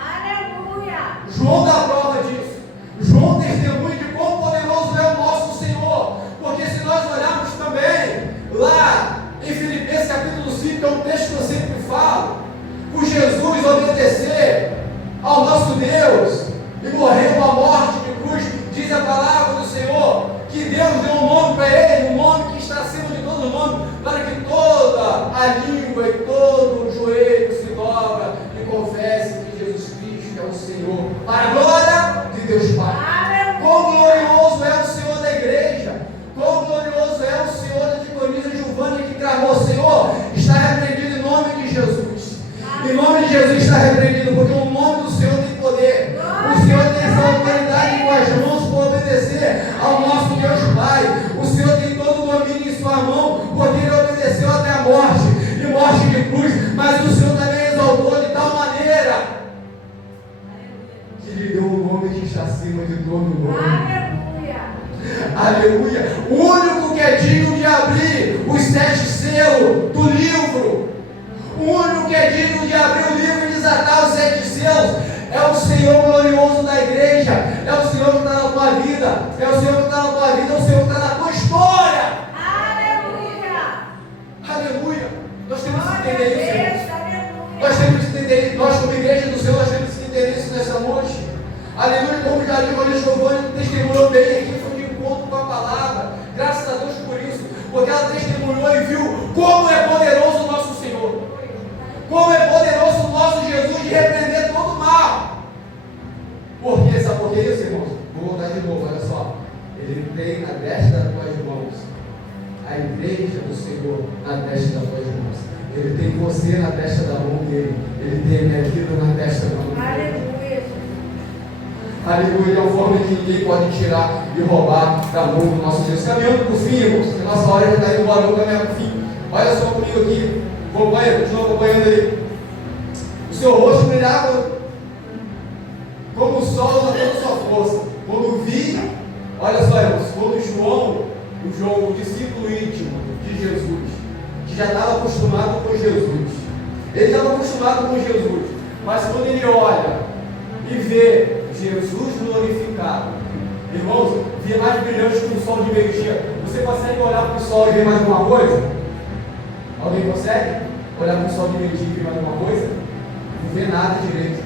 Aleluia. João dá prova disso. João testemunha de quão poderoso é o nosso Senhor. Porque se nós olharmos também lá em Filipenses capítulo 5, que é um texto que eu sempre falo, por Jesus obedecer ao nosso Deus e morrer uma morte de cruz, diz a palavra do Senhor, que Deus deu um nome para ele, um nome que está acima de todo nome, para que toda a língua e todo o joelho se dobra e confesse que Jesus Cristo é o Senhor, para a glória de Deus Pai. Quão glorioso é o Senhor da igreja, quão glorioso é o Senhor da diaconisa Giovânia, que clamou, Senhor, está repreendido em nome de Jesus. Em nome de Jesus está repreendido, porque o nome do Senhor tem poder. O Senhor tem essa autoridade com as mãos para obedecer ao nosso Deus Pai. O Senhor tem todo o domínio em sua mão, porque ele obedeceu até a morte, e morte de cruz. Mas o Senhor também exaltou de tal maneira que lhe deu um nome que está acima de todo nome. Aleluia. Aleluia. O único que é digno de abrir os 7 selos do livro, o único que é digno de abrir o livro e desatar os 7 selos é o Senhor glorioso da igreja, é o Senhor que está na tua vida, é o Senhor que está na tua vida, é o Senhor que está na tua história. Aleluia. Aleluia. Nós temos que Glória a entender isso, irmãos. Deus. Aleluia. Nós temos que entender, nós como igreja do Senhor, nós temos que entender isso nessa noite. Aleluia, como o Diaconisa Giovânia testemunhou bem aqui, foi de encontro com a palavra. Graças a Deus por isso, porque ela testemunhou e viu como é poderoso o nosso Senhor, como é poderoso o nosso Jesus de repreender todo o mal. Por quê? Sabe por que isso, irmãos? Vou voltar de novo, olha só. Ele tem na destra das tuas mãos a igreja do Senhor na destra das tuas mãos. Ele tem você na destra da mão dele. Ele tem a minha vida na destra da mão dele. Aleluia. Aleluia, é uma forma que ninguém pode tirar e roubar da mão do nosso Deus. Caminhando para o fim, irmãos, porque a nossa hora já está indo embora, vamos caminhar para o fim. Olha só comigo aqui, acompanha, continua acompanhando aí. O seu rosto brilhava como o sol na toda sua força. Quando vi, olha só, irmãos, quando João, o discípulo íntimo de Jesus, que já estava acostumado com Jesus, ele estava acostumado com Jesus, mas quando ele olha e vê Jesus glorificado, irmãos, via mais brilhante que o sol de meio-dia. Você consegue olhar para o sol e ver mais alguma coisa? Alguém consegue olhar para o sol de meio-dia e ver mais alguma coisa? Não vê nada direito.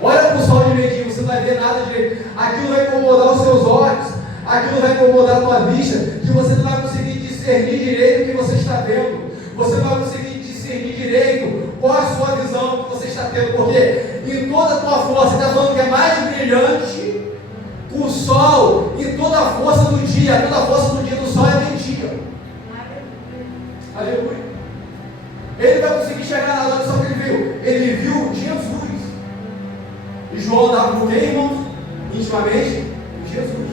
Olha para o sol de meio-dia, você não vai ver nada direito. Aquilo vai incomodar os seus olhos, aquilo vai incomodar a tua vista, que você não vai conseguir discernir direito o que você está vendo. Você não vai conseguir discernir direito qual é a sua visão que você está tendo, porque em toda a tua força, você está falando que é mais brilhante que o sol, e toda a força do dia, toda a força do dia do sol é meio-dia. Aleluia. Ele vai conseguir chegar na hora, só que ele viu Jesus. E João andava com quem, irmãos? Intimamente? Jesus.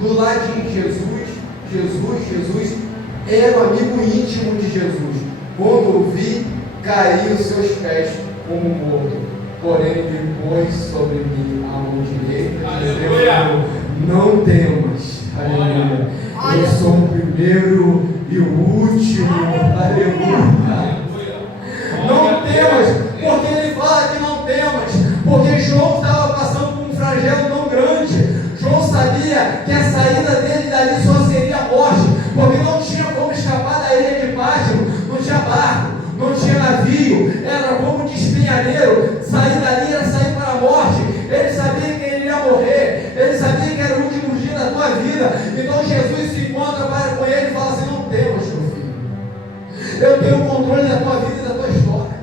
No ladinho, Jesus era o amigo íntimo de Jesus. Quando o vi, caí aos seus pés como morto. Porém, depois sobre mim a mão direita, dizendo: não temas. Aleluia. Eu sou o primeiro e o último. Aleluia. Não temas, porque ele fala que não temas, porque João estava passando por um flagelo tão grande. João sabia que a saída dele dali só seria a morte, porque não tinha como escapar da ilha de Pátimo, não tinha barco, não tinha navio, era como de espinhadeiro. Sair dali era sair para a morte. Ele sabia que ele ia morrer, ele sabia que era o último dia da tua vida. Então Jesus se encontra com ele e fala assim: não temas, meu filho, eu tenho o controle da tua vida e da tua história.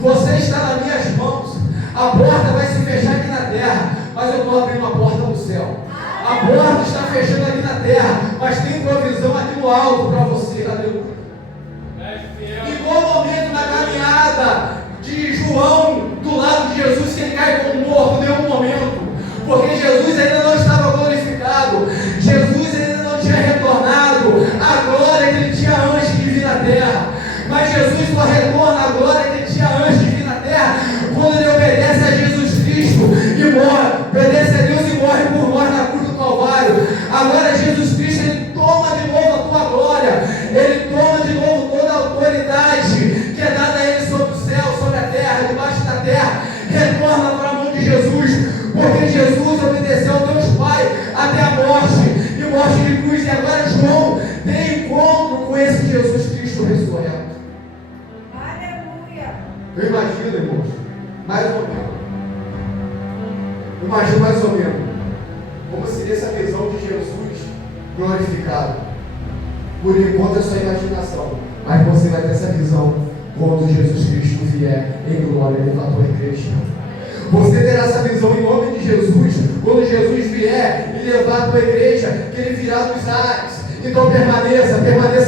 Você está nas minhas mãos. A porta vai se fechar aqui na terra, mas eu estou abrindo a porta no céu. A porta está fechando aqui na terra, mas tem provisão aqui no alto para você. Aleluia. Em qual momento na caminhada de João do lado de Jesus que ele cai como morto? Nenhum momento, porque Jesus ainda não estava glorificado, Jesus ainda não tinha retornado à glória que ele tinha antes de vir na terra. Mas Jesus só retorna à glória que ele tinha antes de vir na terra quando ele obedece a Jesus Cristo e morre, obedece a Deus e morre por nós na cruz do Calvário. Agora Jesus Cristo, ele toma de novo a tua glória, ele toma de novo toda a autoridade que é dada a ele sobre o céu, sobre a terra, debaixo da terra, retorna para a mão de Jesus, porque Jesus obedeceu ao Deus Pai até a morte, e morte de cruz. E agora João tem encontro com esse Jesus Cristo ressurreto. Eu imagino, irmãos, mais ou menos. Eu imagino mais ou menos como seria essa visão de Jesus glorificado. Por enquanto é só imaginação, mas você vai ter essa visão quando Jesus Cristo vier em glória levar a tua igreja. Você terá essa visão em nome de Jesus quando Jesus vier e levar a tua igreja, que ele virá dos ares. Então permaneça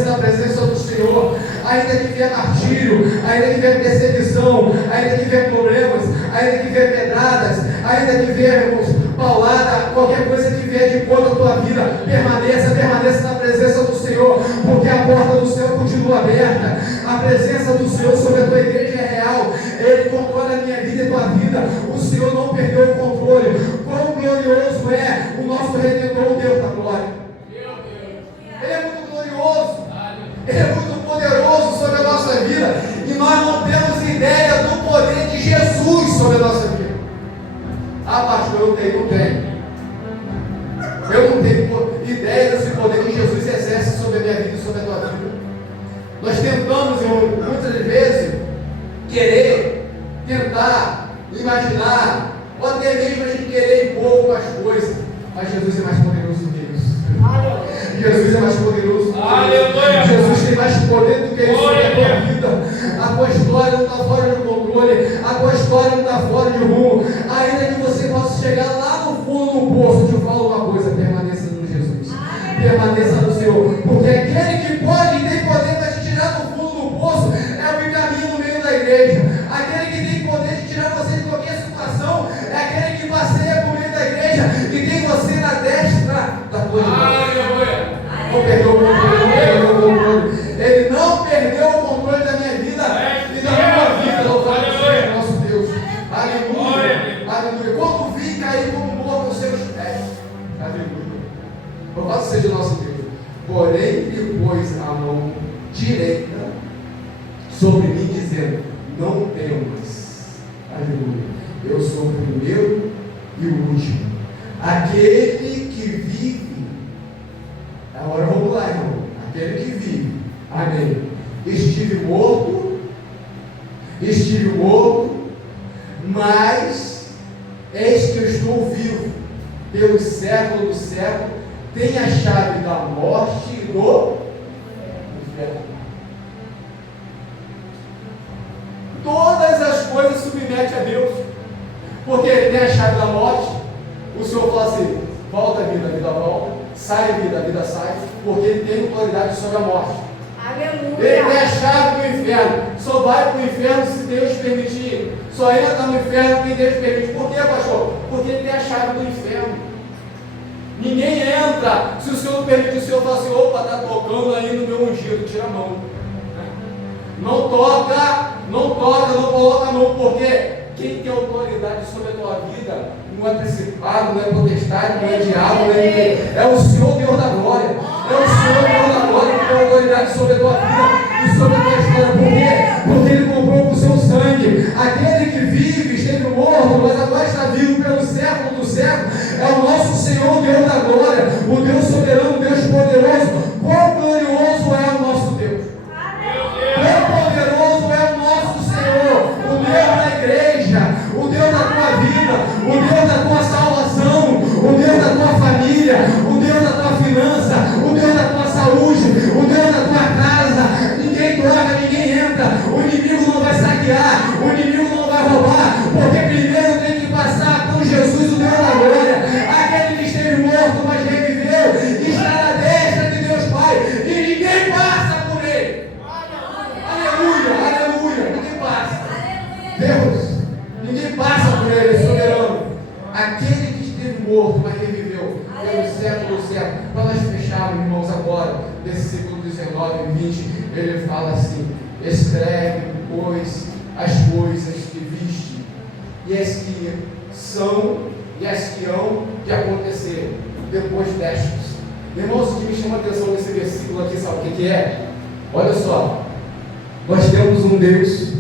na presença do Senhor. Ainda que vier martírio, ainda que vier perseguição, ainda que vier problemas, ainda que vier pedradas, ainda que vier, irmãos, paulada, qualquer coisa que vier de contra a tua vida, permaneça na presença do Senhor, porque a porta do céu continua aberta. A presença do Senhor sobre a tua igreja é real. Ele controla a minha vida e a tua vida. O Senhor não perdeu o controle. Quão glorioso é o nosso Redentor, o Deus da glória. Ele é muito glorioso, ele é muito poderoso sobre a nossa vida, e nós não temos ideia do poder de Jesus sobre a nossa vida. Ah, pastor, eu não tenho ideia desse poder que Jesus exerce sobre a minha vida e sobre a tua vida. Nós tentamos, irmão, muitas vezes tentar, imaginar, ou até mesmo a gente querer impor as coisas, mas Jesus é mais poderoso do que isso. Jesus é mais poderoso. Aleluia. Jesus tem mais poder do que isso sobre a tua vida. A tua história não está fora de controle. A tua história não está fora de rumo. Ainda que você possa chegar lá no fundo do poço, eu te falo uma coisa: permaneça no Jesus. Permaneça no Senhor. Porque aquele que pode e tem poder para te tirar do fundo do poço é o caminho no meio da igreja. Aquele que tem poder de tirar você de qualquer situação é aquele que passeia por meio da igreja e tem você na destra da tua igreja. Não perdeu o controle, ele não perdeu o controle da minha vida e da tua vida. Louvado seja o nosso Deus. Aleluia. Aleluia. Quando vi, caí como morto aos seus pés. Aleluia. Louvado seja o nosso Deus. Porém, ele pôs a mão direita sobre mim, dizendo: não temas. Aleluia. Eu sou o primeiro e o último, aquele que vive. Agora vamos lá, irmão. Aquele que vive. Amém. Estive morto, mas eis que eu estou vivo pelo século do século. Tem a chave da morte e do inferno. Todas as coisas submete a Deus, porque ele tem a chave da morte. O Senhor fala assim: volta a vida volta. Sai a vida sai, porque ele tem autoridade sobre a morte. Aleluia. Ele tem a chave do inferno. Só vai para o inferno se Deus permitir. Só entra no inferno quem Deus permite. Por quê, pastor? Porque ele tem a chave do inferno. Ninguém entra. Se o Senhor não permitir, o Senhor fala assim: opa, está tocando aí no meu ungido, tira a mão. Não toca, não coloca a mão, porque quem tem autoridade sobre a tua vida não é principado, não é potestade, não é diabo, não é ninguém. É o Senhor Deus da glória. É o Senhor Deus da glória que tem autoridade sobre a tua vida e sobre a tua história. Por quê? Porque Ele comprou com o seu sangue. Aquele que vive, esteve morto, mas agora está vivo pelo século do século. É o nosso Senhor Deus da glória, o Deus soberano, o Deus poderoso. Quão glorioso é o nosso Deus! Quão poderoso é o nosso Senhor, o Deus da igreja, o Deus da tua vida, o Deus da tua salvação, o Deus da tua família, o Deus da tua finança, o Deus da tua saúde, o Deus da tua casa. Ninguém toca, ninguém entra, o inimigo não vai saquear, o inimigo não vai roubar, porque primeiro tem que passar por Jesus, o Deus da glória, aquele que esteve morto, mas reviveu, está na destra de Deus Pai, e ninguém passa por ele. Aleluia, aleluia, ninguém passa. Deus, ninguém passa por ele, soberano. Aquele que esteve morto, mas reviveu, pelo século do século. Para nós fecharmos, irmãos, agora, versículo 19 e 20, ele fala assim: escreve, pois, as coisas que viste, e as que são, e as que hão de acontecer, depois destas. Irmãos, o que me chama a atenção nesse versículo aqui, sabe o que é? Olha só, nós temos um Deus,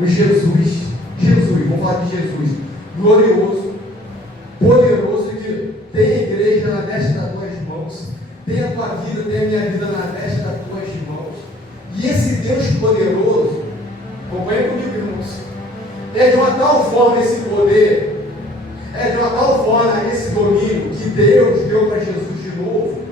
um Jesus, vamos falar de Jesus, glorioso, poderoso, que tem a igreja na destra das tuas mãos, tem a tua vida, tem a minha vida na destra das tuas mãos, e esse Deus poderoso, acompanha comigo, irmãos, é de uma tal forma esse poder, é de uma tal forma esse domínio que Deus deu para Jesus de novo,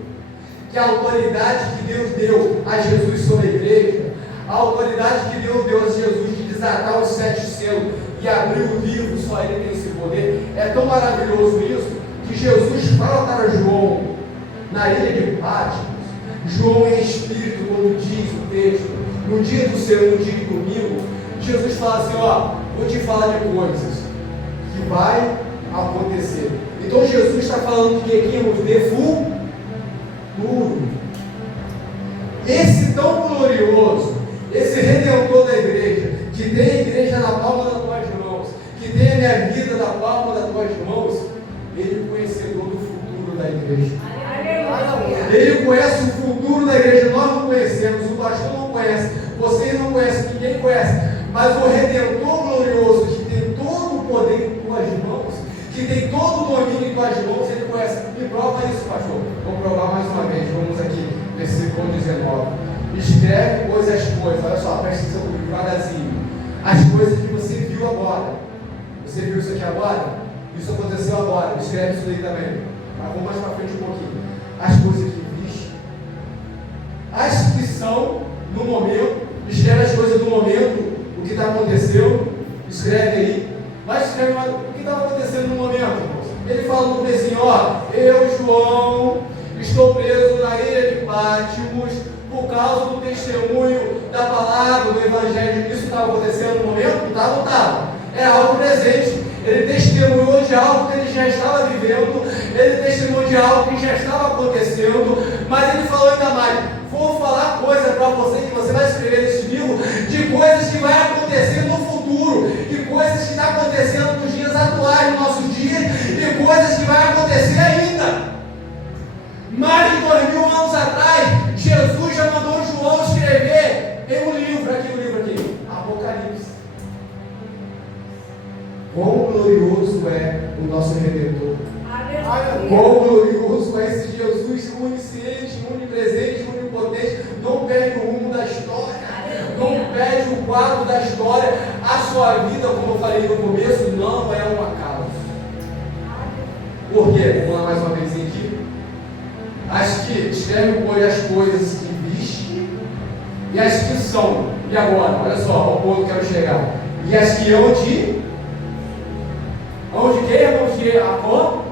que a autoridade que Deus deu a Jesus sobre a igreja, a autoridade que Deus deu a Jesus de desatar os 7 selos e abrir o livro, só Ele tem esse poder. É tão maravilhoso isso, que Jesus fala para João, na ilha de Patmos, João em espírito, quando diz o texto, no dia do Senhor, no dia de domingo, Jesus fala assim: ó, vou te falar de coisas que vai acontecer. Então Jesus está falando de aqui, irmãos, de futuro. Esse tão glorioso, esse redentor da igreja, que tem a igreja na palma das tuas mãos, que tem a minha vida na palma das tuas mãos, ele é conhecedor do futuro da igreja. Ele conhece o futuro da igreja. Nós não conhecemos, o pastor não conhece, vocês não conhecem, ninguém conhece, mas o redentor glorioso, que tem todo o poder em tuas mãos, que tem todo o domínio em tuas mãos, ele conhece. Me prova isso, pastor. Vou provar mais uma vez. Vamos aqui, versículo 19. Escreve, pois, as coisas. Olha só, presta atenção comigo, devagarzinho. As coisas que você viu agora. Você viu isso aqui agora? Isso aconteceu agora. Escreve isso aí também. Mas vamos mais para frente um pouquinho. As coisas que viste, as que são no momento. Escreve as coisas do momento, o que está acontecendo. Escreve aí. Mas escreve o que está acontecendo no momento, irmãos. Ele fala no precinho: ó, eu, João, estou preso na ilha de Patmos por causa do testemunho da palavra, do evangelho. Isso estava acontecendo no momento? Não estava, não estava. Era algo presente. Ele testemunhou de algo que ele já estava vivendo, ele testemunhou de algo que já estava acontecendo, mas ele falou ainda mais: vou falar coisa para você, que você vai escrever nesse livro, de coisas que vai acontecer no futuro, de coisas que estão acontecendo nos dias atuais, nos nossos dias, e coisas que vai acontecer ainda. Mais de 2000 anos atrás, Jesus já mandou João escrever em um livro, aqui o livro aqui, Apocalipse. Quão glorioso é o nosso Redentor. Quão glorioso é esse Jesus onisciente, onipresente, onipotente. Não perde o rumo da história, não perde o quadro da história. A sua vida, como eu falei no começo, não é um acaso. Por quê? Vamos lá mais uma vez aqui. As que escrevem, pois, as coisas que viste, e as que são. E agora? Olha só, ao ponto que eu quero chegar. E as que hão de. Onde que, irmãos, de acontecer.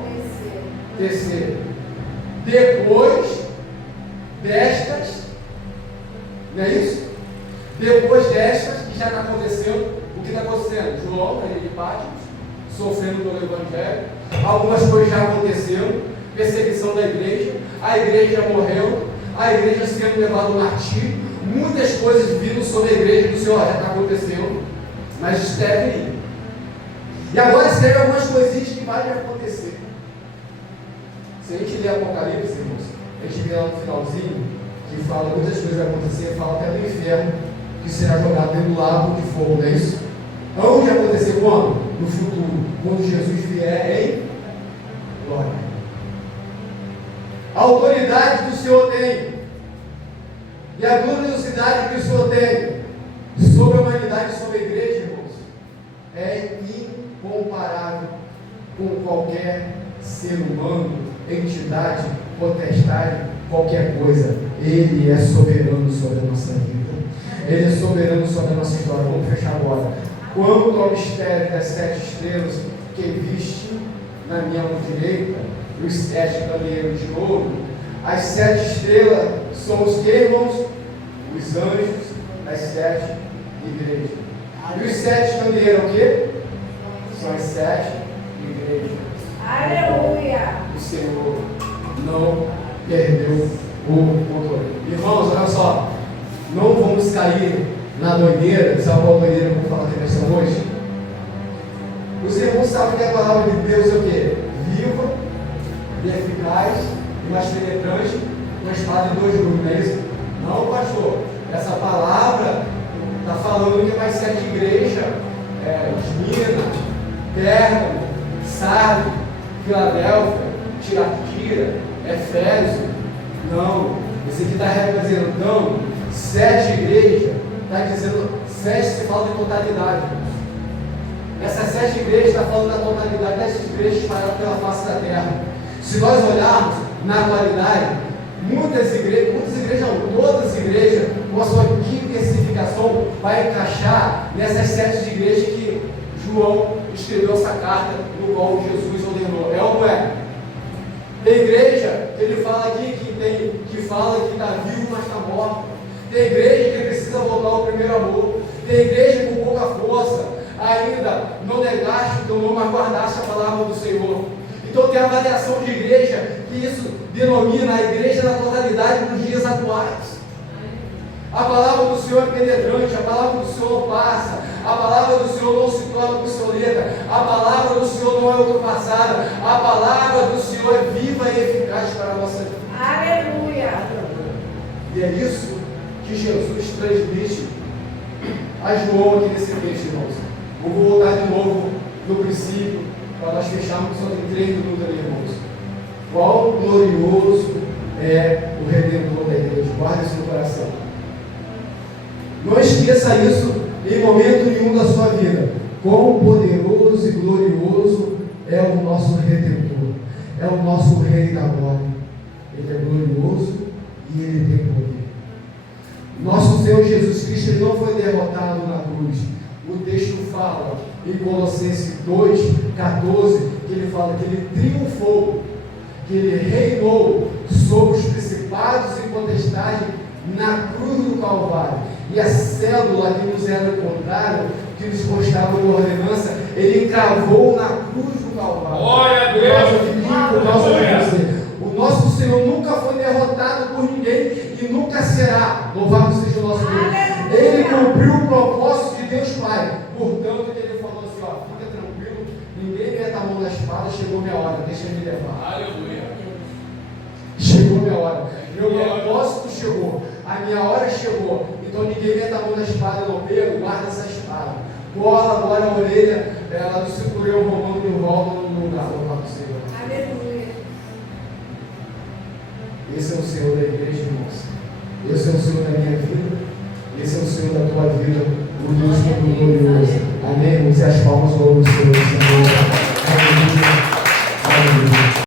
Depois destas, Não é isso? Depois destas, que já está acontecendo, o que está acontecendo? João, na ilha de Patmos, sofrendo pelo Evangelho, algumas coisas já aconteceram, perseguição da igreja, a igreja morreu, a igreja sendo levada ao martírio, muitas coisas vindo sobre a igreja do Senhor já está acontecendo, mas espere aí. E agora escreve algumas coisinhas que vai acontecer. Se a gente ler Apocalipse, irmãos, a gente vê lá no finalzinho, que fala muitas coisas vai acontecer, fala até do inferno, que será jogado dentro do lago de fogo, não é isso? Onde acontecer quando? No futuro, quando Jesus vier em glória. A autoridade que o Senhor tem e a gloriosidade que o Senhor tem sobre a humanidade e sobre a igreja, irmãos, é incomparável com qualquer ser humano, entidade, potestade, qualquer coisa. Ele é soberano sobre a nossa vida. Ele é soberano sobre a nossa história. Vamos fechar agora. Quanto ao mistério das 7 estrelas que viste na minha mão direita, os 7 candeeiros de ouro, as 7 estrelas são os que, irmãos? Os anjos das 7 igrejas. E os 7 candeeiros o quê? São as 7 igrejas. Aleluia. O Senhor não perdeu o controle. Irmãos, olha só. Não vamos cair na doideira. Sabe qual doideira que eu vou falar aqui nessa hoje? Os irmãos sabem que a palavra de Deus é o quê? Viva e eficaz e mais penetrante, uma espada de 2 gumes, não é isso? Não, pastor. Essa palavra está falando que mais 7 igrejas, Esmina, Pérgamo, Sardes, Filadélfia, Tiatira, Efésio. Não, esse aqui está representando 7 igrejas, está dizendo 7 se fala de totalidade. Essas 7 igrejas está falando da totalidade dessas igrejas espalhadas pela face da terra. Se nós olharmos na atualidade, muitas igrejas não, todas as igrejas, com a sua diversificação, vai encaixar nessas 7 igrejas que João escreveu essa carta, no qual Jesus ordenou. É ou não é? Tem igreja que ele fala aqui que fala que está vivo, mas está morto. Tem igreja que precisa voltar ao primeiro amor. Tem igreja com pouca força, ainda não negaste o teu nome, mas guardaste a palavra do Senhor. Então tem a avaliação de igreja, que isso denomina a igreja na totalidade nos dias atuais. A palavra do Senhor é penetrante, a palavra do Senhor passa, a palavra do Senhor não se torna obsoleta, a palavra do Senhor não é ultrapassada, a palavra do Senhor é viva e eficaz para a nossa vida. Aleluia. E é isso que Jesus transmite a João aqui nesse texto, irmãos. Vou voltar de novo no princípio, para nós fecharmos só em 3 minutos ali, irmãos. Qual glorioso é o Redentor da igreja? Guarde isso no coração. Não esqueça isso em momento nenhum da sua vida. Quão poderoso e glorioso é o nosso Redentor. É o nosso Rei da glória. Ele é glorioso e ele tem poder. Nosso Senhor Jesus Cristo, ele não foi derrotado na cruz. O texto fala em Colossenses 2,14, que ele fala que ele triunfou, que ele reinou sobre os principados e potestades na cruz do Calvário. E a cédula que nos era o contrário, que nos constava uma ordenança, ele encravou na cruz do Calvário. Glória a Deus! O nosso Senhor nunca foi derrotado por ninguém e nunca será. Louvado seja o nosso Deus. Ele cumpriu o propósito de Deus Pai. Portanto, ele falou assim: ó, fica tranquilo, ninguém meta a mão na espada, chegou minha hora, deixa eu me levar. Aleluia! Chegou minha hora. Meu propósito chegou. A minha hora chegou. Então ninguém meta a mão na espada, eu não pego, guarda essa espada. Cola agora a orelha do cinturão romano de volta no lugar. Louvado seja. Aleluia. Esse é o Senhor da igreja, irmãos. Esse é o Senhor da minha vida. Esse é o Senhor da tua vida. O Deus todo glorioso. Amém, irmãos? E as palmas vão